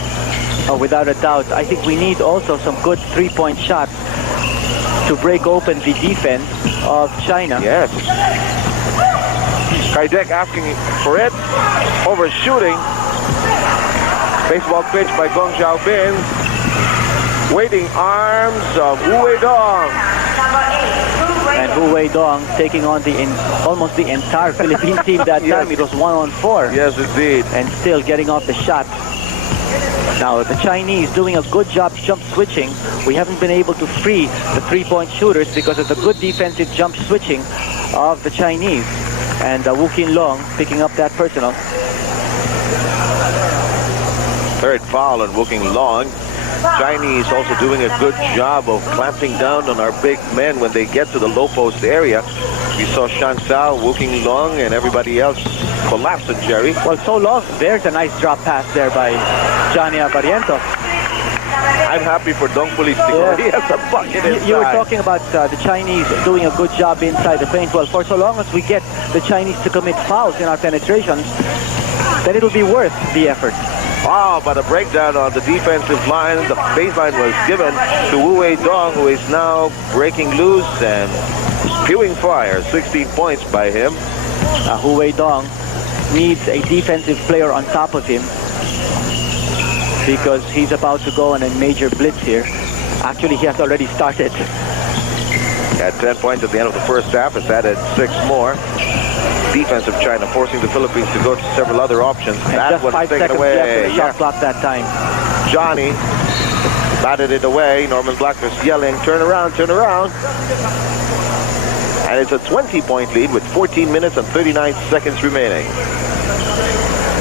Oh, without a doubt. I think we need also some good three-point shots to break open the defense of China. Yes. Kaidek asking for it. Overshooting. Baseball pitch by Gong Xiaobin. Waiting arms of Wu Weidong. And Wu Weidong taking on almost the entire Philippine team that Yes. time. It was 1-on-4. Yes, indeed. And still getting off the shot. Now, the Chinese doing a good job jump switching. We haven't been able to free the three-point shooters because of the good defensive jump switching of the Chinese. And Wu Qinlong picking up that personal. Third foul on Wu Qinlong. Chinese also doing a good job of clamping down on our big men when they get to the low post area. We saw Shan Sao, Wu Qinlong, and everybody else collapse on Jerry. Well, so long. There's a nice drop pass there by Johnny Abarientos. I'm happy for Dong Polistico. Yeah. He has a bucket inside. You were talking about the Chinese doing a good job inside the paint. Well, for so long as we get the Chinese to commit fouls in our penetrations, then it'll be worth the effort. Wow, but a breakdown on the defensive line. The baseline was given to Wu Weidong, who is now breaking loose and spewing fire. 16 points by him. Wu Weidong needs a defensive player on top of him because he's about to go on a major blitz here. Actually, he has already started. At 10 points at the end of the first half, it's added 6 more. Defense of China forcing the Philippines to go to several other options. And that just was 5 taken seconds away. left for the shot clock that time. Johnny batted it away. Norman Black was yelling, turn around, turn around. And it's a 20-point lead with 14 minutes and 39 seconds remaining.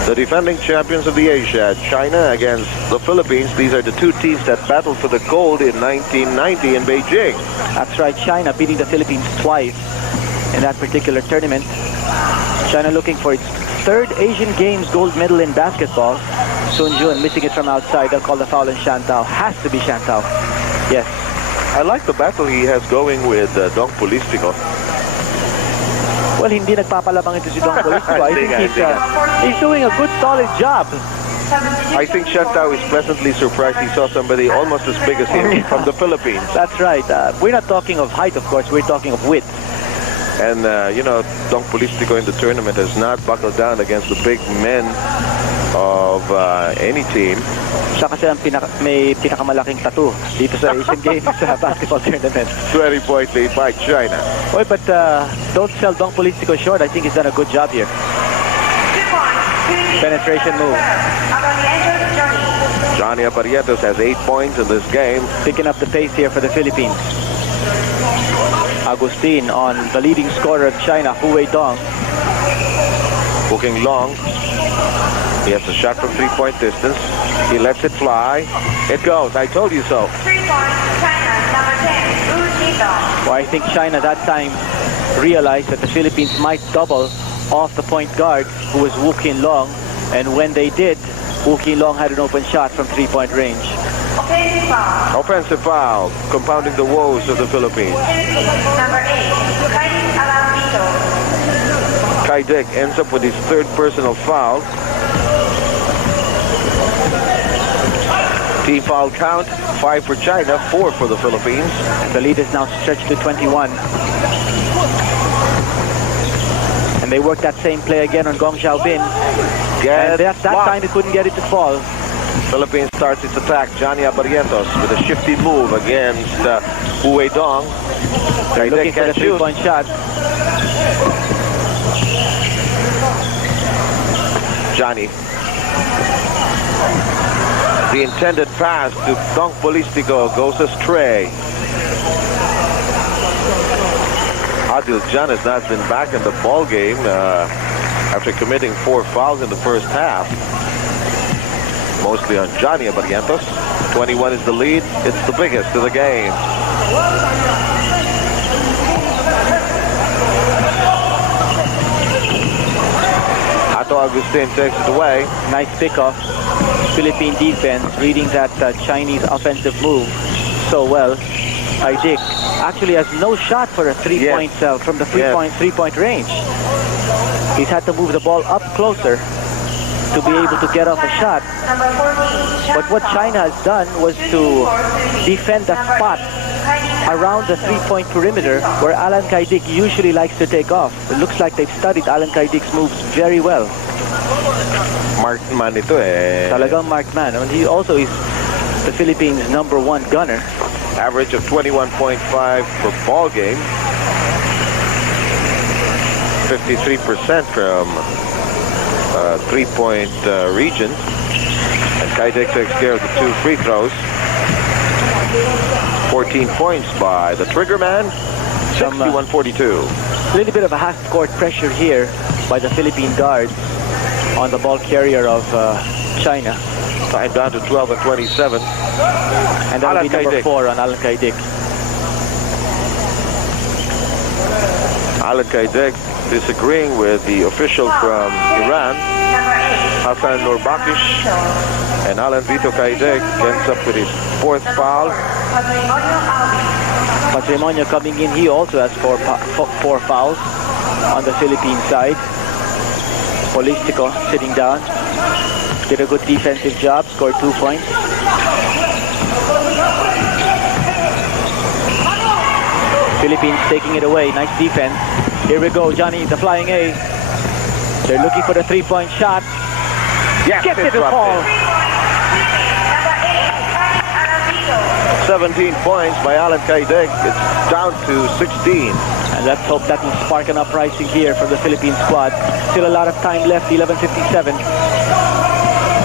The defending champions of the Asia, China against the Philippines. These are the two teams that battled for the gold in 1990 in Beijing. That's right, China beating the Philippines twice in that particular tournament. China looking for its third Asian Games gold medal in basketball. Sun Jun missing it from outside. They'll call the foul on Shan Tao. Has to be Shan Tao. Yes. I like the battle he has going with Dong Polistico. Well, hindi nagpapalabang ito si Dong Polistico. I think he's doing a good, solid job. I think Shan Tao is pleasantly surprised he saw somebody almost as big as him from the Philippines. That's right. We're not talking of height, of course. We're talking of width. And, you know, Dong Polistico in the tournament has not buckled down against the big men of any team. Siya kasi may pinakamalaking tattoo dito sa Asian Games basketball tournament. 20-point lead by China. Well, but don't sell Dong Polistico short. I think he's done a good job here. Penetration move. Johnny Abarientos has 8 points in this game. Picking up the pace here for the Philippines. Agustin on the leading scorer of China, Wu Weidong. Wu Qinlong. He has a shot from 3-point distance. He lets it fly. It goes. I told you so. 3 points, China, number 10, Wu Qinlong. Well, I think China that time realized that the Philippines might double off the point guard, who was Wu Qinlong. And when they did, Wu Qinlong had an open shot from 3-point range. Offensive foul. Offensive foul, compounding the woes of the Philippines. Number 8, Kaidek Alabito. Kaidek ends up with his third personal foul. Team foul count, 5 for China, 4 for the Philippines. And the lead is now stretched to 21. And they worked that same play again on Gong Xiaobin. And that time he couldn't get it to fall. Philippines starts its attack. Johnny Abarientos with a shifty move against Wu Weidong. They're looking for the 3-point shot. Johnny. The intended pass to Dong Polistico goes astray. Adil Jan has not been back in the ball game after committing 4 fouls in the first half. Mostly on Johnny Abarientos. 21 is the lead. It's the biggest of the game. Ato Agustin takes it away. Nice pickoff. Philippine defense reading that Chinese offensive move so well. Kaidek actually has no shot for a three-point from the three-point range. He's had to move the ball up closer to be able to get off a shot. But what China has done was to defend that spot around the three-point perimeter where Alan Kaidik usually likes to take off. It looks like they've studied Alan Kaidik's moves very well. Marked man ito eh. Talagang marked man. And he also is the Philippines' #1 gunner. Average of 21.5 per ball game. 53% from three-point region. And Kaidik takes care of the 2 free throws. 14 points by the trigger man. 61-42. A little bit of a half-court pressure here by the Philippine guards on the ball carrier of China. Time down to 12 and 27. And that will be number 4 on Alan Kaidik. Alan Kaidik disagreeing with the official from Iran, Hassan Nurbakish, and Alan Vito Kaidik ends up with his 4th foul. Patrimonio coming in, he also has four fouls on the Philippine side. Polistico sitting down, did a good defensive job, scored 2 points. Philippines taking it away, nice defense. Here we go, Johnny, the flying A. They're looking for the 3-point shot. Yes, gets it to fall. 17 points by Alan Kaidik. It's down to 16. And let's hope that will spark an uprising here from the Philippine squad. Still a lot of time left, 11:57.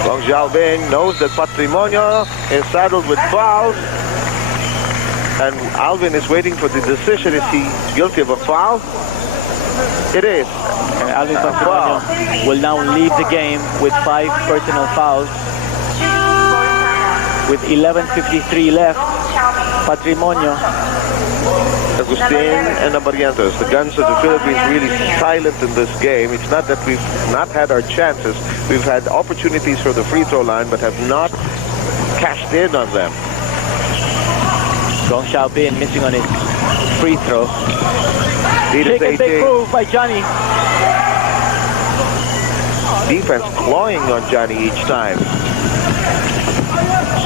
Wang Xiaobin knows that Patrimonio is saddled with fouls. And Alvin is waiting for the decision. Is he guilty of a foul? It is. And Alvin Patrimonio will now leave the game with 5 personal fouls. With 11:53 left, Patrimonio, Agustin and Abarientos, the guns of the Philippines, really silent in this game. It's not that we've not had our chances. We've had opportunities for the free throw line, but have not cashed in on them. Gong Xiaobin missing on his free throw. Take a big move by Johnny. Defense clawing on Johnny each time.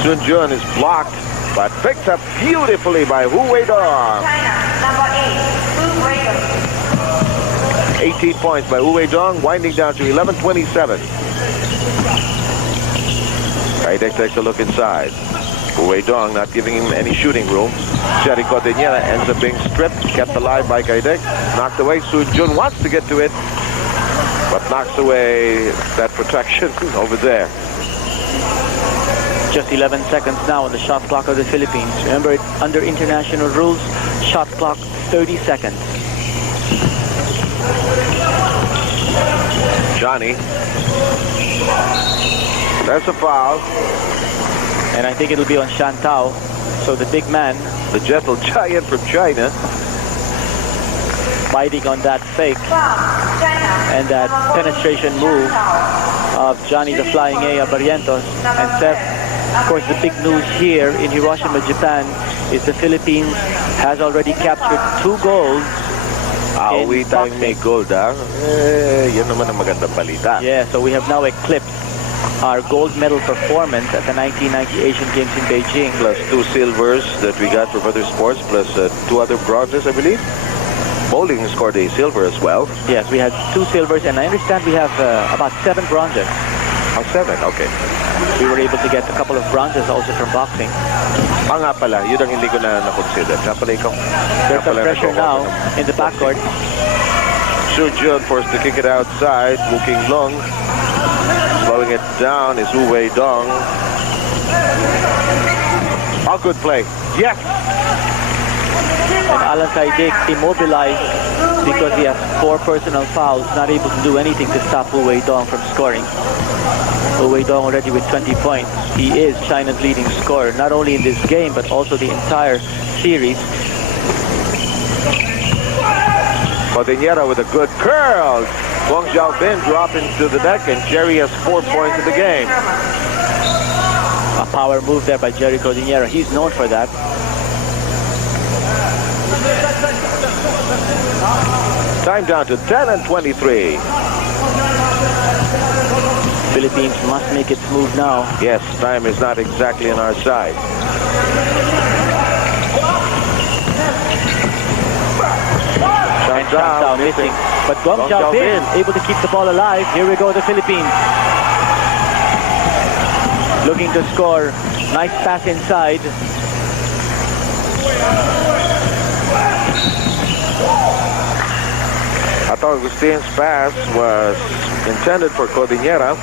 Sun Jun is blocked, but picked up beautifully by Hu Weidong. 18 points by Hu Weidong, winding down to 11:27. Kaidik takes a look inside. Hu Weidong not giving him any shooting room. Jericho Deniera ends up being stripped, kept alive by Kaidik. Knocked away. Sun Jun wants to get to it, but knocks away that protection over there. Just 11 seconds now on the shot clock of the Philippines. Remember, under international rules, shot clock 30 seconds. Johnny. That's a foul. And I think it'll be on Shantao. So the big man, the gentle giant from China, biting on that fake and that penetration move of Johnny the Flying A Abarientos. And Seth, of course, the big news here in Hiroshima, Japan, is the Philippines has already captured 2 gold. We tayong may gold, ha? Yun naman ang magandang balita. Yeah, so we have now eclipsed our gold medal performance at the 1990 Asian Games in Beijing. Plus 2 silvers that we got from other sports, plus 2 other bronzes, I believe. Bowling scored a silver as well. Yes, we had 2 silvers, and I understand we have about 7 bronzes. Oh, 7, okay. We were able to get a couple of bronzes also from boxing. Nga pala, yun ang hindi ko na-consider. Nga pala ikaw. There's some pressure now in the backcourt. Sun Jun forced to kick it outside. Wu King Long. Slowing it down is Hu Weidong. Oh, good play. Yes! And Alan Kaidik immobilized because he has 4 personal fouls, not able to do anything to stop Hu Weidong from scoring. Hu Weidong already with 20 points. He is China's leading scorer, not only in this game, but also the entire series. Cordillera with a good curl. Wang Xiaobin dropping to the deck, and Jerry has 4 points in the game. A power move there by Jerry Cordillera. He's known for that. Time down to 10 and 23. Philippines must make its move now. Yes, time is not exactly on our side. And Chantao missing. But Gong Xiaobin able to keep the ball alive. Here we go, the Philippines. Looking to score. Nice pass inside. Agustin's pass was intended for Cordillera.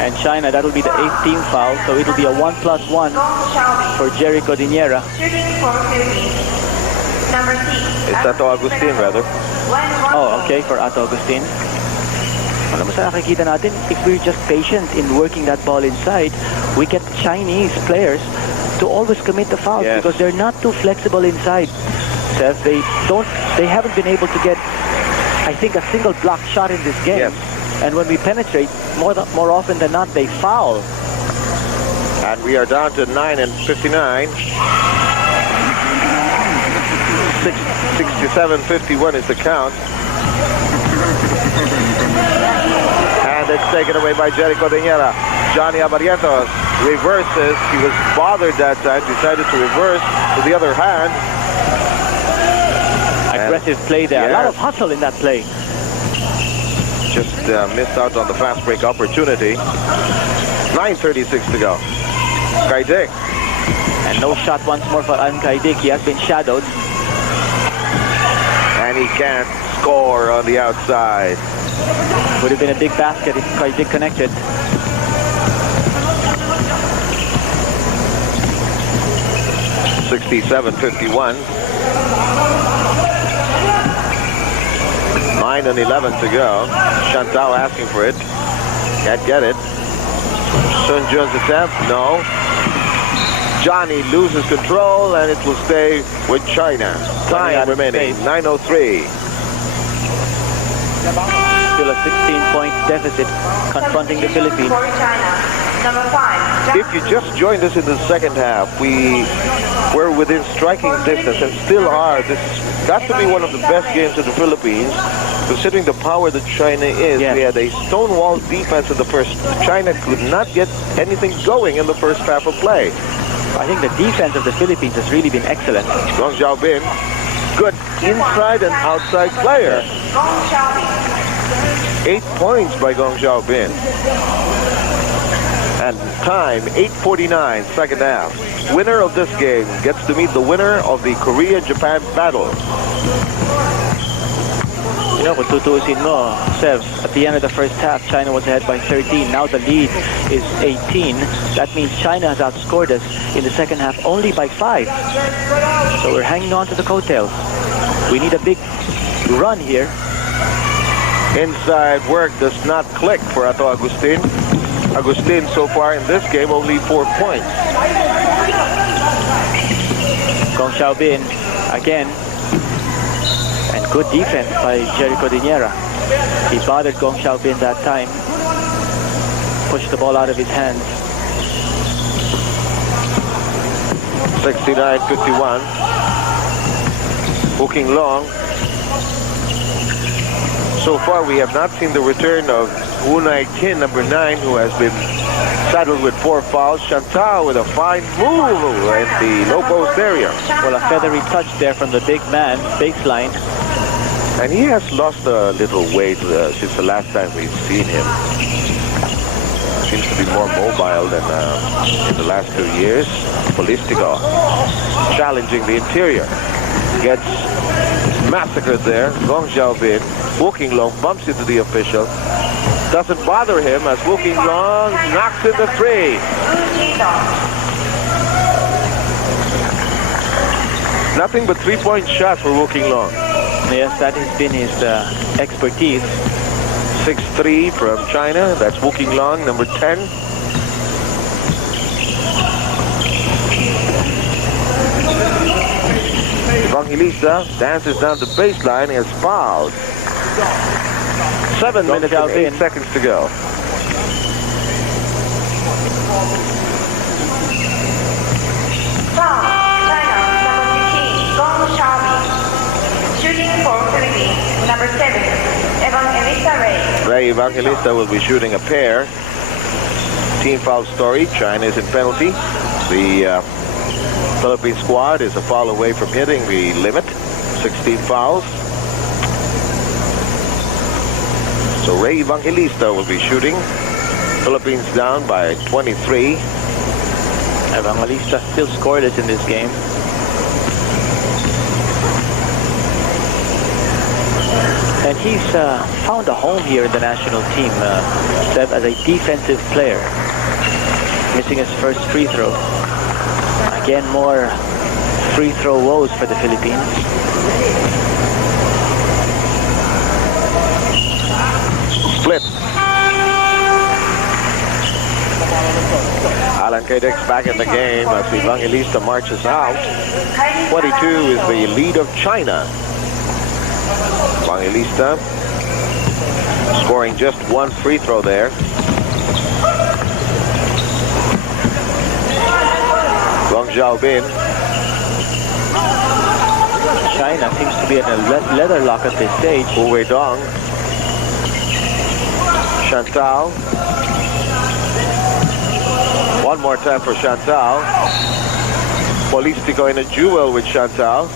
And China, that will be the 8th team foul, so it will be a 1+1 for Jerry Cordillera. Shooting for Philippines. Number 6. It's Ato Agustin, rather. Oh, okay, for Ato Agustin. Alam mo sa nakikita natin, if we're just patient in working that ball inside, we get Chinese players to always commit the fouls because they're not too flexible inside. So they haven't been able to get, I think, a single block shot in this game. Yes. And when we penetrate, more often than not, they foul. And we are down to 9 and 59. 67-51 is the count. And it's taken away by Jerry Cordillera. Johnny Barrientos reverses. He was bothered that time, decided to reverse to the other hand. Aggressive play there. A lot of hustle in that play. Just missed out on the fast break opportunity. 9:36 to go. Kaidik. And no shot once more for An Kaidik. He has been shadowed. And he can't score on the outside. Would have been a big basket if Kaidik connected. (67-51). 9 and 11 to go. Chantao asking for it. Can't get it. Sun Jun's attempt. No. Johnny loses control and it will stay with China. Time remaining. 9:03. Still a 16-point deficit confronting the Philippines. For China. Number 5. If you just joined us in the second half, we were within striking distance and still are. This has got to be one of the best games of the Philippines, considering the power that China is. Yes. We had a stonewall defense in the first. China could not get anything going in the first half of play. I think the defense of the Philippines has really been excellent. Gong Xiaobin, good inside and outside player. Gong Xiaobin. 8 points by Gong Xiaobin. And time, 8:49, second half. Winner of this game gets to meet the winner of the Korea-Japan battle. You know, kung tutuusin mo, Sev, at the end of the first half, China was ahead by 13. Now the lead is 18. That means China has outscored us in the second half only by 5. So we're hanging on to the coattails. We need a big run here. Inside work does not click for Ato Agustin. Agustin so far in this game only 4 points. Gong Xiaobin again. And good defense by Jerry Cordillera. He bothered Gong Xiaobin that time. Pushed the ball out of his hands. 69-51. Hooking long. So far we have not seen the return of Unai Tin, number 9, who has been saddled with 4 fouls. Chantao with a fine move in the low post area. Well, a feathery touch there from the big man, baseline. And he has lost a little weight since the last time we've seen him. Seems to be more mobile than in the last 2 years. Polistico challenging the interior. Gets massacred there. Gong Xiaobin, Woking Long, bumps into the official. Doesn't bother him as Woking Long knocks in the 3. Nothing but 3-point shots for Woking Long. Yes, that has been his expertise. 6-3 from China. That's Woking Long, number 10. Evangelista dances down the baseline and is fouled. 7 minutes and 8 seconds to go. Foul. China. Number 15. Gong Xiaobin. Shooting for Ray Evangelista will be shooting a pair. Team foul story. China is in penalty. The Philippine squad is a foul away from hitting the limit. 16 fouls. So Ray Evangelista will be shooting. Philippines down by 23. Evangelista still scoreless in this game. And he's found a home here in the national team, Seb, as a defensive player. Missing his first free throw. Again, more free throw woes for the Philippines. Split. Alan Kaydex back in the game as Evangelista marches out. 22 is the lead of China. Evangelista scoring just one free throw there. Gong Xiaobin. China seems to be in a leather lock at this stage. Hu Weidong. Chantal. One more time for Chantal. Polistico in a duel with Chantal.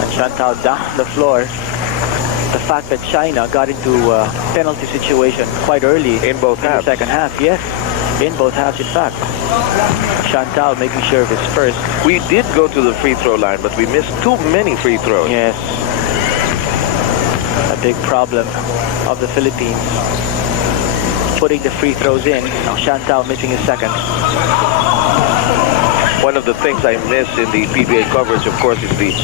And Chantal down the floor. The fact that China got into a penalty situation quite early in both halves. The second half, yes. In both halves, in fact. Chantal making sure of his first. We did go to the free throw line, but we missed too many free throws. Yes. A big problem of the Philippines. Putting the free throws in. Now Chantal missing his second. One of the things I miss in the PBA coverage, of course, is the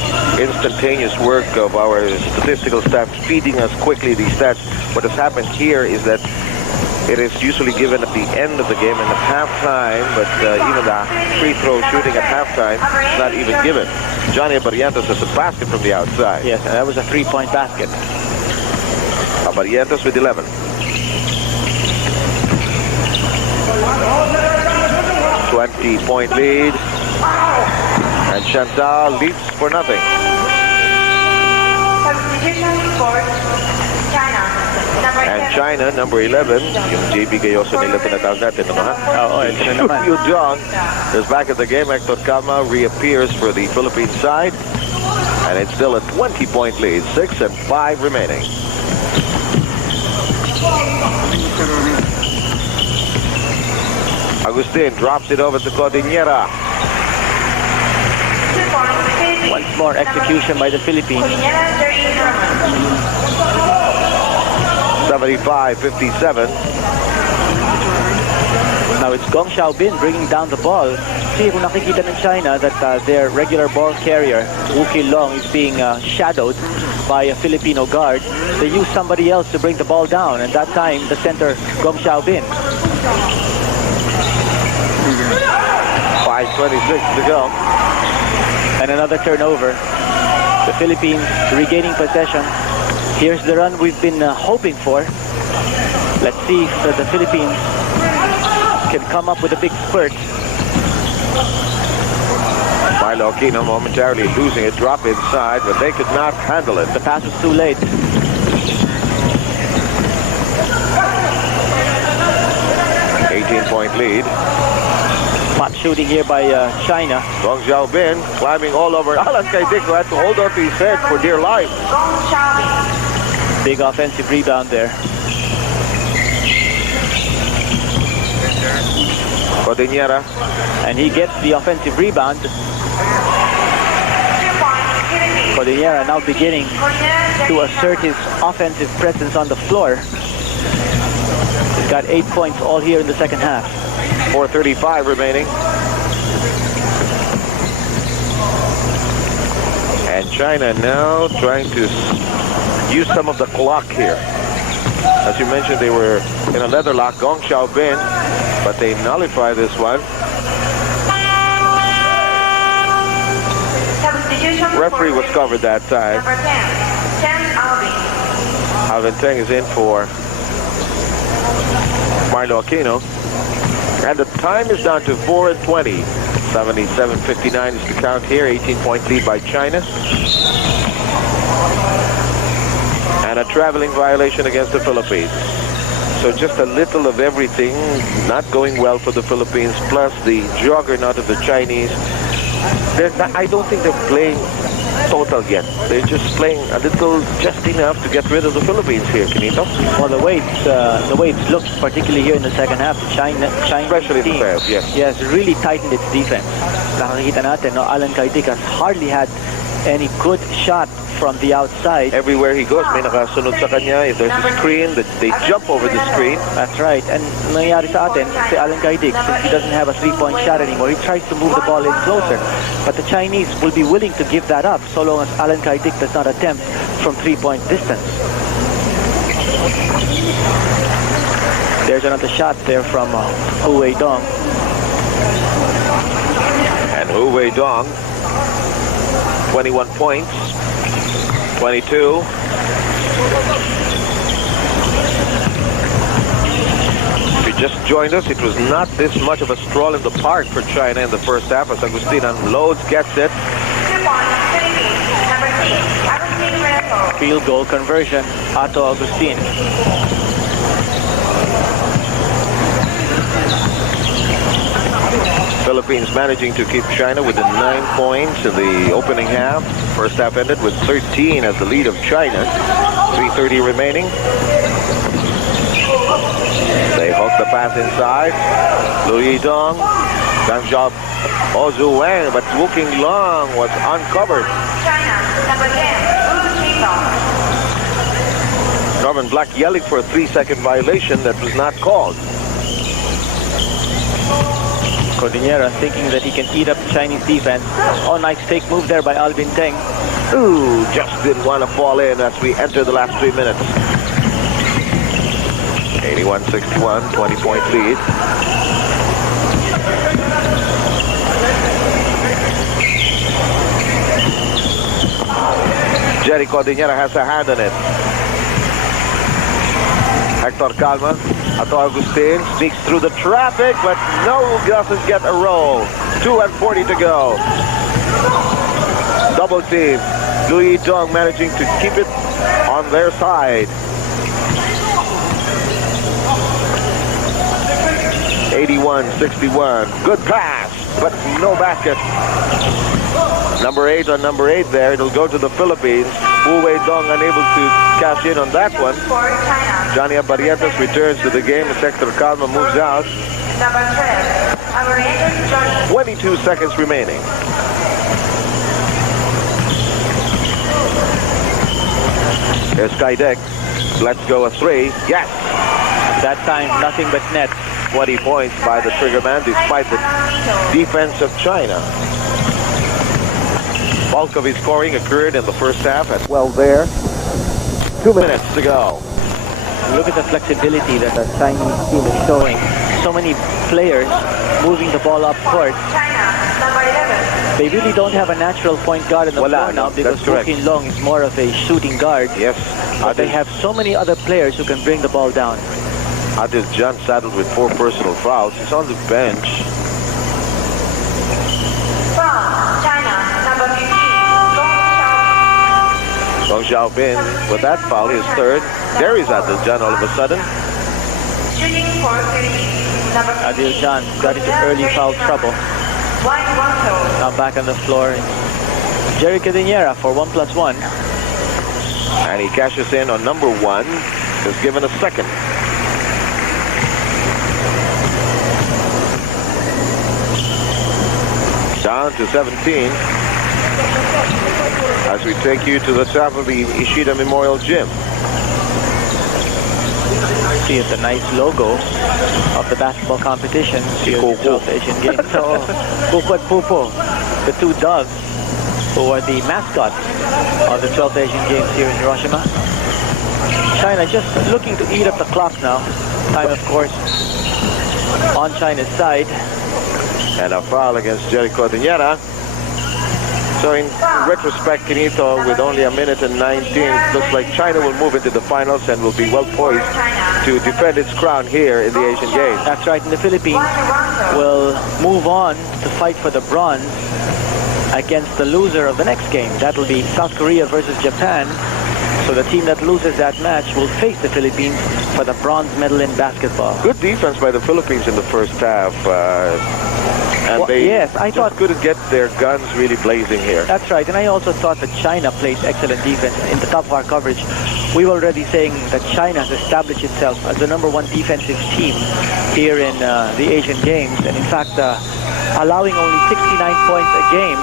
instantaneous work of our statistical staff feeding us quickly these stats. What has happened here is that it is usually given at the end of the game and at halftime, but even the free throw shooting at halftime is not even given. Johnny Barrientos has a basket from the outside. Yes, and that was a three-point basket. Barrientos with 11. 20-point lead. And Chantal leads for nothing. Substitution for China. And China, number 11, yung JB Gayoso nila tinatawag natin, ano ha? Yu Jong is back at the game. Hector Calma reappears for the Philippine side. And it's still a 20-point lead. 6 and 5 remaining. Agustin drops it over to Cordillera. Once more execution by the Philippines. 75-57. Now it's Gong Xiaobin bringing down the ball. See kung nakikita ng China that their regular ball carrier, Wu Qilong, is being shadowed by a Filipino guard. They use somebody else to bring the ball down, and that time the center, Gong Xiaobin. 5:26 to go. And another turnover. The Philippines regaining possession. Here's the run we've been hoping for. Let's see if the Philippines can come up with a big spurt. Milo Aquino momentarily losing it, drop inside, but they could not handle it. The pass was too late. Point lead. Pot shooting here by China. Gong Xiaobin climbing all over. Alan Kaydex had to hold on to his head for dear life. Big offensive rebound there. Cordillera. And he gets the offensive rebound. Cordillera now beginning to assert his offensive presence on the floor. He's got 8 points all here in the second half. 4:35 remaining. And China now trying to use some of the clock here. As you mentioned, they were in a leather lock, Gong Xiaobin, but they nullify this one. Referee was covered that time. Number 10, Alvin Teng is in for Milo Aquino. And the time is down to 4:20. 77-59 is the count here. 18-point lead by China. And a traveling violation against the Philippines. So just a little of everything not going well for the Philippines, plus the juggernaut of the Chinese. I don't think they're playing total yet. They're just playing a little, just enough to get rid of the Philippines here, Kinito. Well, the way it's looked, particularly here in the second half, the Chinese Especially team, in the first, yes. Yes, really tightened its defense. Nakakita natin, no, Alan Kaitik has hardly had any good shot from the outside. Everywhere he goes, may nakasunod sa kanya. If there's a screen, they jump over the screen. That's right. And nangyayari sa atin, si Alan Kaitik, since he doesn't have a three-point shot anymore, he tries to move the ball in closer. But the Chinese will be willing to give that up so long as Alan Kaitik does not attempt from three-point distance. There's another shot there from Hu Wei-dong. And Hu Wei-dong, 21 points, 22. If you just joined us, it was not this much of a stroll in the park for China in the first half as Agustin unloads, gets it. Field goal conversion, Ato Agustin. Philippines managing to keep China within 9 points in the opening half. First half ended with 13 as the lead of China. 3:30 remaining. They hook the pass inside. Lu Yidong. Gang job. Ozu Wang, but looking long was uncovered. China, number 10, Norman Black yelling for a 3-second violation that was not called. Cordillera thinking that he can eat up the Chinese defense. Oh, nice take move there by Alvin Teng. Ooh, just didn't want to fall in as we enter the last 3 minutes. 81-61, 20-point lead. Jerry Cordillera has a hand in it. Hector Calma, Ato Agustin sneaks through the traffic, but no, doesn't get a roll. 2:40 to go. Double team. Lu Yidong managing to keep it on their side. 81-61. Good pass, but no basket. Number 8 on number 8 there. It'll go to the Philippines. Hu Wei-dong unable to cash in on that one. Johnny Barrientos returns to the game as Hector Calma moves out. number 12, 22 seconds remaining. There's Kaidek. Let's go a 3. Yes! That time, nothing but net. 20 points by the trigger man despite the defense of China. Bulk of his scoring occurred in the first half at 12 there. 2 minutes to go. Look at the flexibility that the Chinese team is showing. So many players moving the ball up court. China, number 11. They really don't have a natural point guard in the floor now because Hu Qinlong is more of a shooting guard. Yes. But they have so many other players who can bring the ball down. Adil Jan saddled with 4 personal fouls. He's on the bench. From China, number 15, Gong Xiaobin with that foul, his third. There is Adil Jan all of a sudden. shooting for Philippines, number 15. Adil Jan got into early foul trouble. Now back on the floor. Jerry Cordillera for 1+1. And he cashes in on number 1. Is given a second. Down to 17 as we take you to the top of the Ishida Memorial Gym. See, it's a nice logo of the basketball competition here at the 12th Asian Games. So, Pupo at Pupo, the two dogs who are the mascots of the 12th Asian Games here in Hiroshima. China just looking to eat up the clock now. Time, of course, on China's side. And a foul against Jerry Cordillera. So in retrospect, Kinito, with only a minute and 19, it looks like China will move into the finals and will be well poised to defend its crown here in the Asian Games. That's right, and the Philippines will move on to fight for the bronze against the loser of the next game. That will be South Korea versus Japan. So the team that loses that match will face the Philippines for the bronze medal in basketball. Good defense by the Philippines in the first half. And Well, they yes, I thought couldn't get their guns really blazing here. that's right, and I also thought that China plays excellent defense. In the top of our coverage, we were already saying that China has established itself as the #1 defensive team here in the Asian Games, and in fact, allowing only 69 points a game,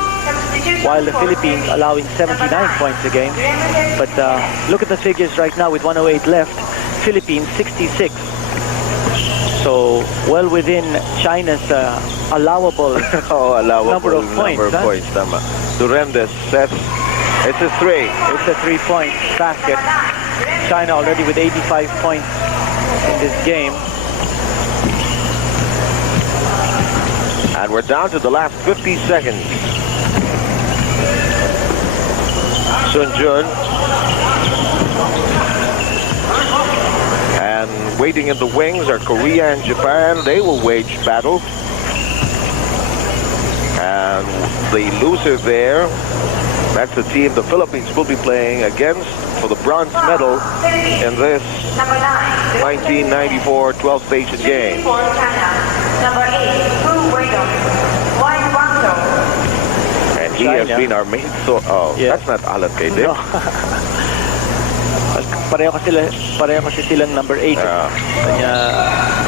while the Philippines allowing 79 points a game. But look at the figures right now with 108 left. Philippines 66. So well within China's allowable number of points. Tama. Durandez sets. It's a 3. It's a 3-point basket. China already with 85 points in this game. And we're down to the last 50 seconds. Sun Jun. And waiting in the wings are Korea and Japan. They will wage battle. And the loser there, that's the team the Philippines will be playing against for the bronze medal in this 1994 12th Asian Games. For China, number 8, Wu Weidong, Wai Guangzhou. And he has China. been our main source. Oh, Yeah. that's not Alan Kaydik. No. pareho kasi silang number 8. Kanya,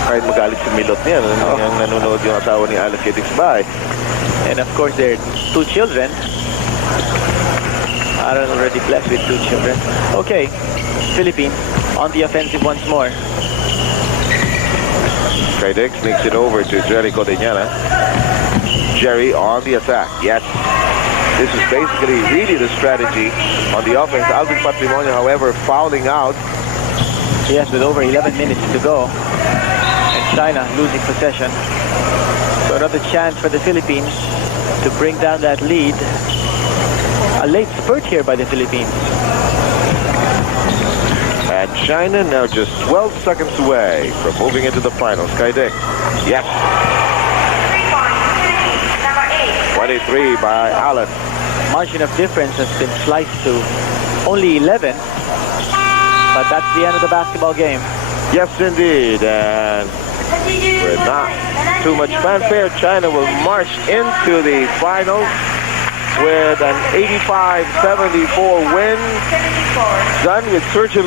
Kahit magalit si Milot niya, yung nanonood yung asawa ni Alan Kaydik sa bahay. and of course their 2 children. Aaron already blessed with 2 children. Okay, Philippines on the offensive once more. Kaydik sneaks it over to Jerry Codeniana. Jerry on the attack. Yes. This is basically really the strategy on the offense. Alvin Patrimonio, however, fouling out. Yes, with over 11 minutes to go. And China losing possession. So another chance for the Philippines to bring down that lead. A late spurt here by the Philippines. And China now just 12 seconds away from moving into the finals. Kaydik. Yes. 3 points, Philippines, number 8. 23 by Allen. Margin of difference has been sliced to only 11. But that's the end of the basketball game. Yes, indeed. And with not too much fanfare, China will march into the finals with an 85-74 win, done with Sergio